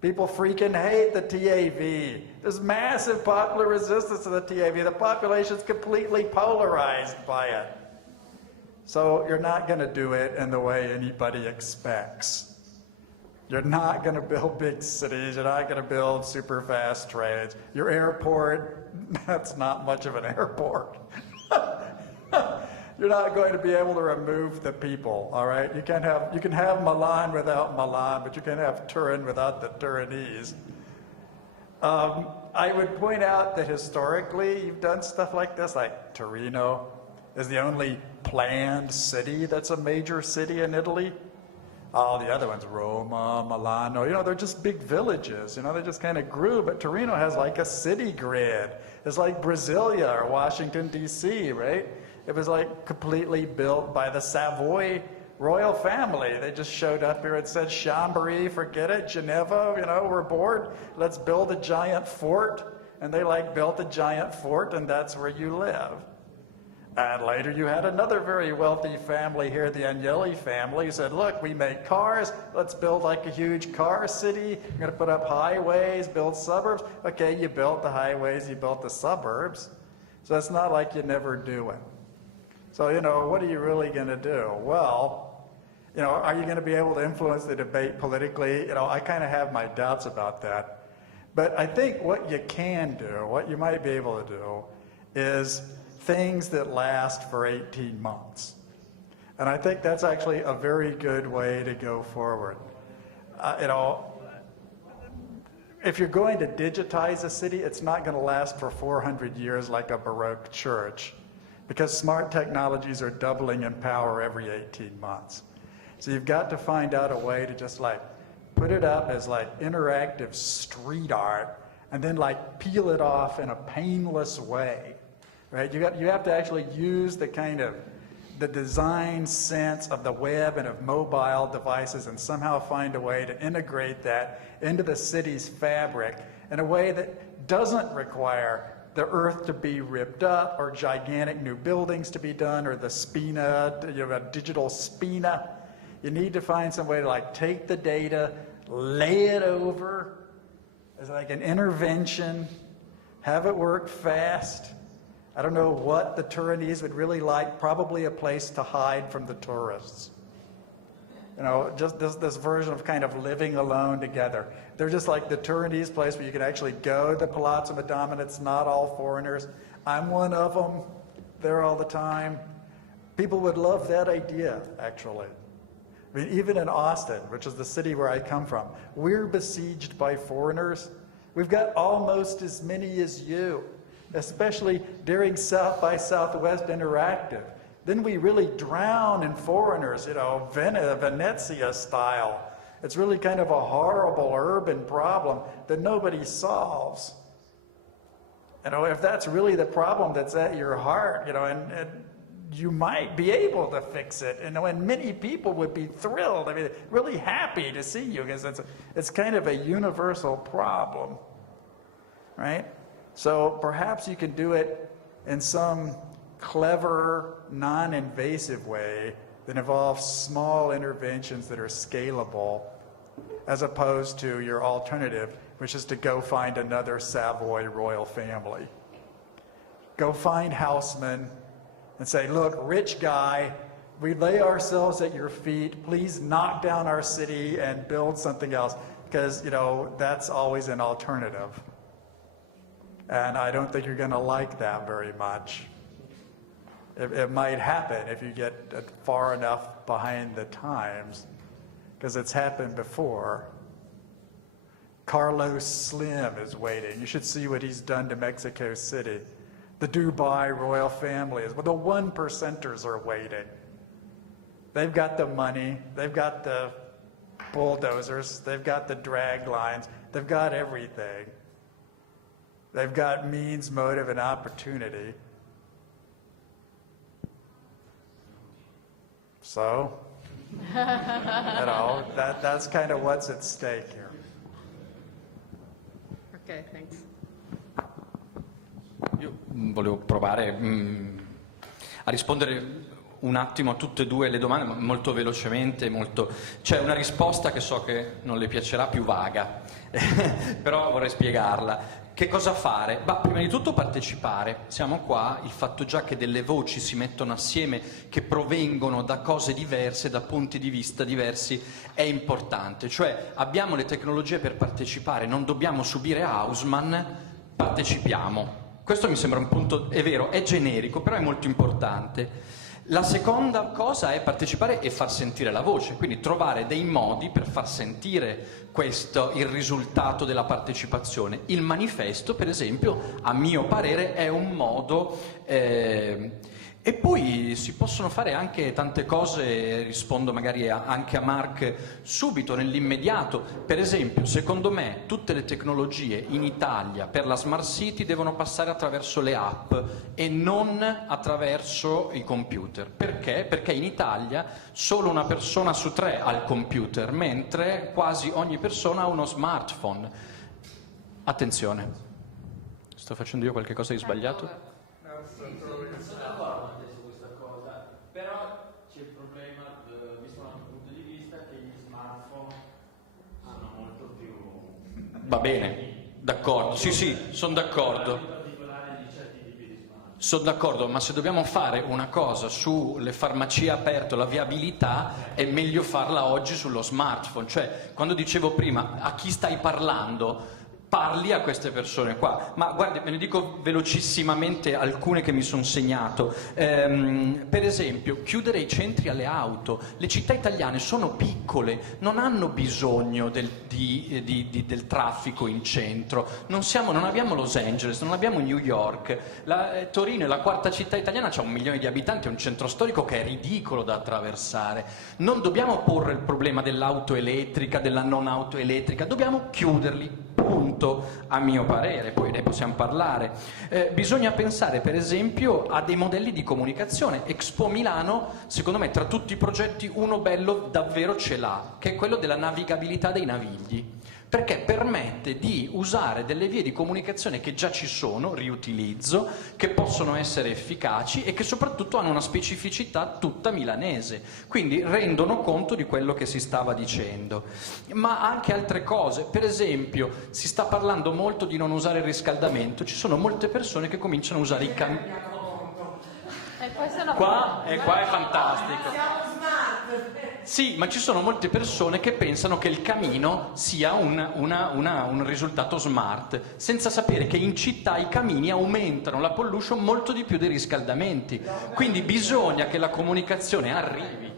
People freaking hate the TAV. There's massive popular resistance to the TAV. The population's completely polarized by it. So you're not going to do it in the way anybody expects. You're not going to build big cities. You're not going to build super fast trains. Your airport, that's not much of an airport. You're not going to be able to remove the people, all right? You can have Milan without Milan, but you can have Turin without the Turinese. I would point out that historically you've done stuff like this, like Torino is the only planned city that's a major city in Italy. All the other ones, Roma, Milano, they're just big villages. They just kind of grew, but Torino has like a city grid. It's like Brasilia or Washington, D.C., right? It was like completely built by the Savoy royal family. They just showed up here and said, Chambéry, forget it, Geneva, we're bored. Let's build a giant fort. And they built a giant fort, and that's where you live. And later you had another very wealthy family here, the Agnelli family, who said, look, we make cars, let's build like a huge car city, we're going to put up highways, build suburbs. Okay, you built the highways, you built the suburbs. So it's not like you never do it. So, what are you really going to do? Well, are you going to be able to influence the debate politically? I kind of have my doubts about that. But I think what you can do, what you might be able to do, is things that last for 18 months. And I think that's actually a very good way to go forward. If you're going to digitize a city, it's not going to last for 400 years like a Baroque church, because smart technologies are doubling in power every 18 months. So you've got to find out a way to just put it up as interactive street art and then peel it off in a painless way. Right? You have to actually use the design sense of the web and of mobile devices and somehow find a way to integrate that into the city's fabric in a way that doesn't require the earth to be ripped up or gigantic new buildings to be done or the spina, a digital spina. You need to find some way to take the data, lay it over as an intervention, have it work fast. I don't know what the Turinese would really like, probably a place to hide from the tourists. Just this version of kind of living alone together. They're just like the Turinese place where you can actually go to the Palazzo Madama and it's not all foreigners. I'm one of them, there all the time. People would love that idea, actually. I mean, even in Austin, which is the city where I come from, we're besieged by foreigners. We've got almost as many as you, especially during South by Southwest Interactive. Then we really drown in foreigners, Venezia style. It's really kind of a horrible urban problem that nobody solves. You know, if that's really the problem that's at your heart, you know, and you might be able to fix it. And many people would be thrilled, I mean, really happy to see you, because it's kind of a universal problem, right? So perhaps you can do it in some clever, non-invasive way that involves small interventions that are scalable, as opposed to your alternative, which is to go find another Savoy royal family. Go find Houseman and say, look, rich guy, we lay ourselves at your feet. Please knock down our city and build something else, because, you know, that's always an alternative. And I don't think you're going to like that very much. It might happen if you get far enough behind the times, because it's happened before. Carlos Slim is waiting. You should see what he's done to Mexico City. The Dubai royal family is, well, the 1%ers are waiting. They've got the money, they've got the bulldozers, they've got the drag lines, they've got everything. They've got means, motive, and opportunity. So, you know, that's kind of what's at stake here. Okay, thanks. Io volevo provare a rispondere un attimo a tutte e due le domande, ma molto velocemente. C'è una risposta che so che non le piacerà, più vaga, però vorrei spiegarla. Che cosa fare? Bah, prima di tutto partecipare. Siamo qua, il fatto già che delle voci si mettono assieme, che provengono da cose diverse, da punti di vista diversi, è importante. Cioè abbiamo le tecnologie per partecipare, non dobbiamo subire Haussmann, partecipiamo. Questo mi sembra un punto, è vero, è generico, però è molto importante. La seconda cosa è partecipare e far sentire la voce, quindi trovare dei modi per far sentire questo, il risultato della partecipazione. Il manifesto, per esempio, a mio parere, è un modo. E poi si possono fare anche tante cose, rispondo magari anche a Mark subito, nell'immediato. Per esempio, secondo me, tutte le tecnologie in Italia per la Smart City devono passare attraverso le app e non attraverso i computer. Perché? Perché in Italia solo una persona su 3 ha il computer, mentre quasi ogni persona ha uno smartphone. Attenzione, sto facendo io qualche cosa di sbagliato? Va bene, d'accordo, sì, sono d'accordo. Sono d'accordo, ma se dobbiamo fare una cosa sulle farmacie aperte, la viabilità, è meglio farla oggi sullo smartphone. Cioè, quando dicevo prima, a chi stai parlando? Parli a queste persone qua. Ma guardi, ve ne dico velocissimamente alcune che mi sono segnato. Per esempio, chiudere i centri alle auto. Le città italiane sono piccole, non hanno bisogno del traffico in centro. Non abbiamo Los Angeles, non abbiamo New York. Torino è la 4ª città italiana, c'ha 1 milione di abitanti, è un centro storico che è ridicolo da attraversare. Non dobbiamo porre il problema dell'auto elettrica, della non auto elettrica, dobbiamo chiuderli. Punto, a mio parere, poi ne possiamo parlare. Bisogna pensare per esempio a dei modelli di comunicazione. Expo Milano, secondo me, tra tutti i progetti uno bello davvero ce l'ha, che è quello della navigabilità dei navigli, perché permette di usare delle vie di comunicazione che già ci sono, riutilizzo, che possono essere efficaci e che soprattutto hanno una specificità tutta milanese, quindi rendono conto di quello che si stava dicendo. Ma anche altre cose, per esempio si sta parlando molto di non usare il riscaldamento, ci sono molte persone che cominciano a usare i camini. Qua è fantastico. Sì, ma ci sono molte persone che pensano che il camino sia un risultato smart, senza sapere che in città i camini aumentano la pollution molto di più dei riscaldamenti. Quindi bisogna che la comunicazione arrivi.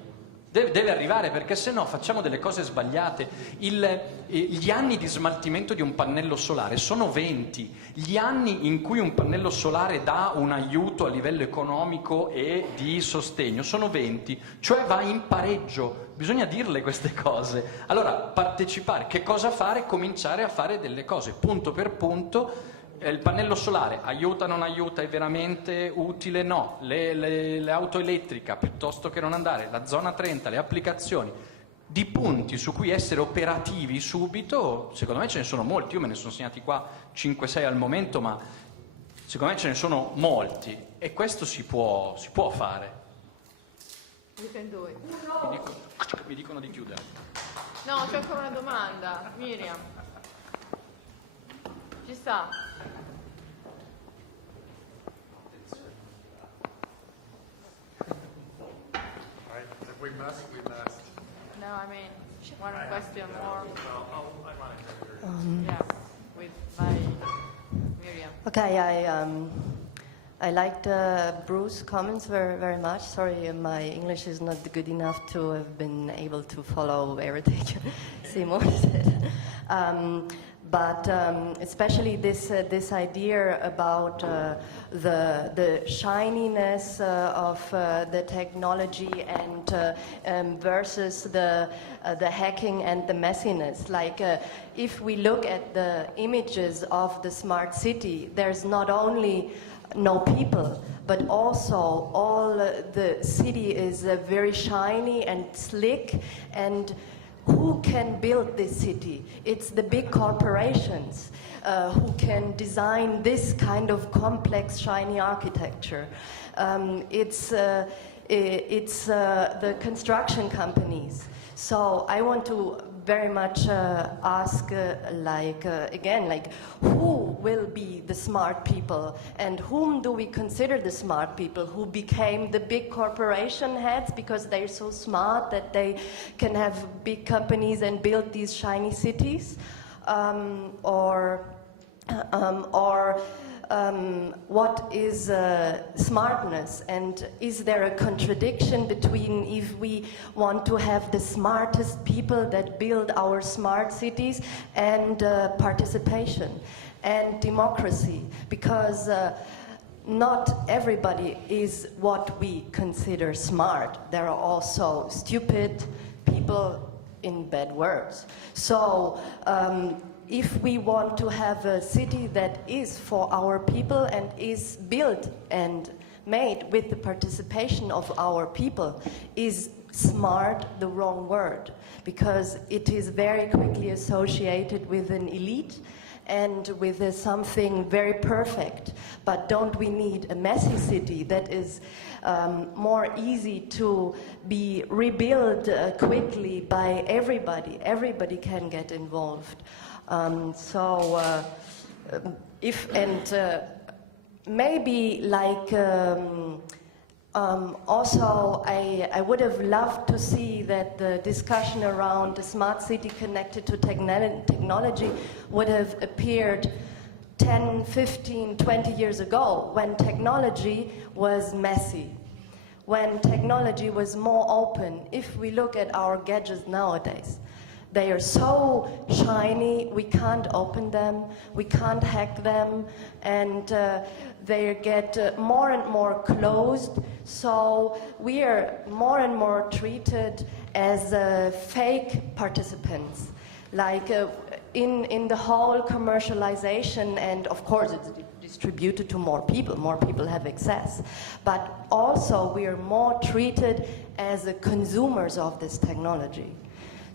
Deve arrivare, perché se no facciamo delle cose sbagliate. Gli anni di smaltimento di un pannello solare sono 20. Gli anni in cui un pannello solare dà un aiuto a livello economico e di sostegno sono 20, cioè va in pareggio. Bisogna dirle queste cose. Allora, partecipare. Che cosa fare? Cominciare a fare delle cose punto per punto, Il pannello solare aiuta, non aiuta, è veramente utile? No. Le auto elettriche, piuttosto che non andare, la zona 30, le applicazioni, di punti su cui essere operativi subito, secondo me ce ne sono molti. Io me ne sono segnati qua 5-6 al momento, ma secondo me ce ne sono molti e questo si può fare. We can do it. Mi dicono di chiudere. No, c'è ancora una domanda. Miriam. Ci sta? Right? If we must, we must. No, I mean, one question more. Yeah, with my Miriam. Okay, I liked Bruce's comments very, very much. Sorry, my English is not good enough to have been able to follow everything Simone said. But especially this idea about the shininess of the technology and versus the hacking and the messiness. Like if we look at the images of the smart city, there's not only no people, but also all the city is very shiny and slick. And who can build this city? It's the big corporations who can design this kind of complex, shiny architecture. It's the construction companies. So I want to very much ask, again, who will be the smart people, and whom do we consider the smart people? Who became the big corporation heads because they're so smart that they can have big companies and build these shiny cities, what is smartness, and is there a contradiction between if we want to have the smartest people that build our smart cities and participation and democracy? Because not everybody is what we consider smart. There are also stupid people in bad words. So if we want to have a city that is for our people and is built and made with the participation of our people, is smart the wrong word? Because it is very quickly associated with an elite and with something very perfect. But don't we need a messy city that is more easy to be rebuilt quickly by everybody? Everybody can get involved. Maybe also I would have loved to see that the discussion around the smart city connected to technology would have appeared 10, 15, 20 years ago, when technology was messy, when technology was more open. If we look at our gadgets nowadays, they are so shiny, we can't open them, we can't hack them, and they get more and more closed. So we are more and more treated as fake participants. Like in the whole commercialization, and of course it's distributed to more people have access. But also we are more treated as consumers of this technology.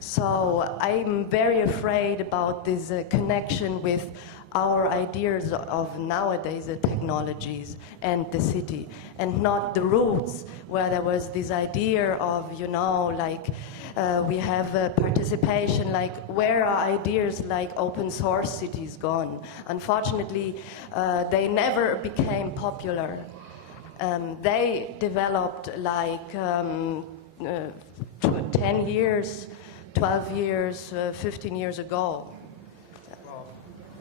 So I'm very afraid about this connection with our ideas of nowadays technologies and the city, and not the roots where there was this idea of, we have participation, where are ideas like open source cities gone? Unfortunately, they never became popular. They developed 10 years, 12 years, 15 years ago. Well,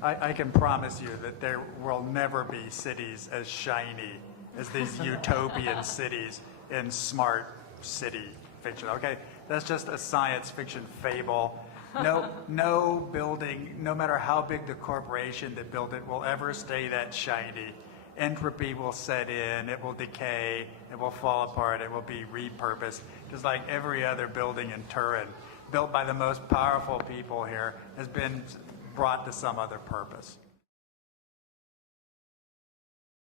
I can promise you that there will never be cities as shiny as these utopian cities in smart city fiction. Okay, that's just a science fiction fable. No building, no matter how big the corporation that built it, will ever stay that shiny. Entropy will set in, it will decay, it will fall apart, it will be repurposed, just like every other building in Turin, built by the most powerful people here, has been brought to some other purpose.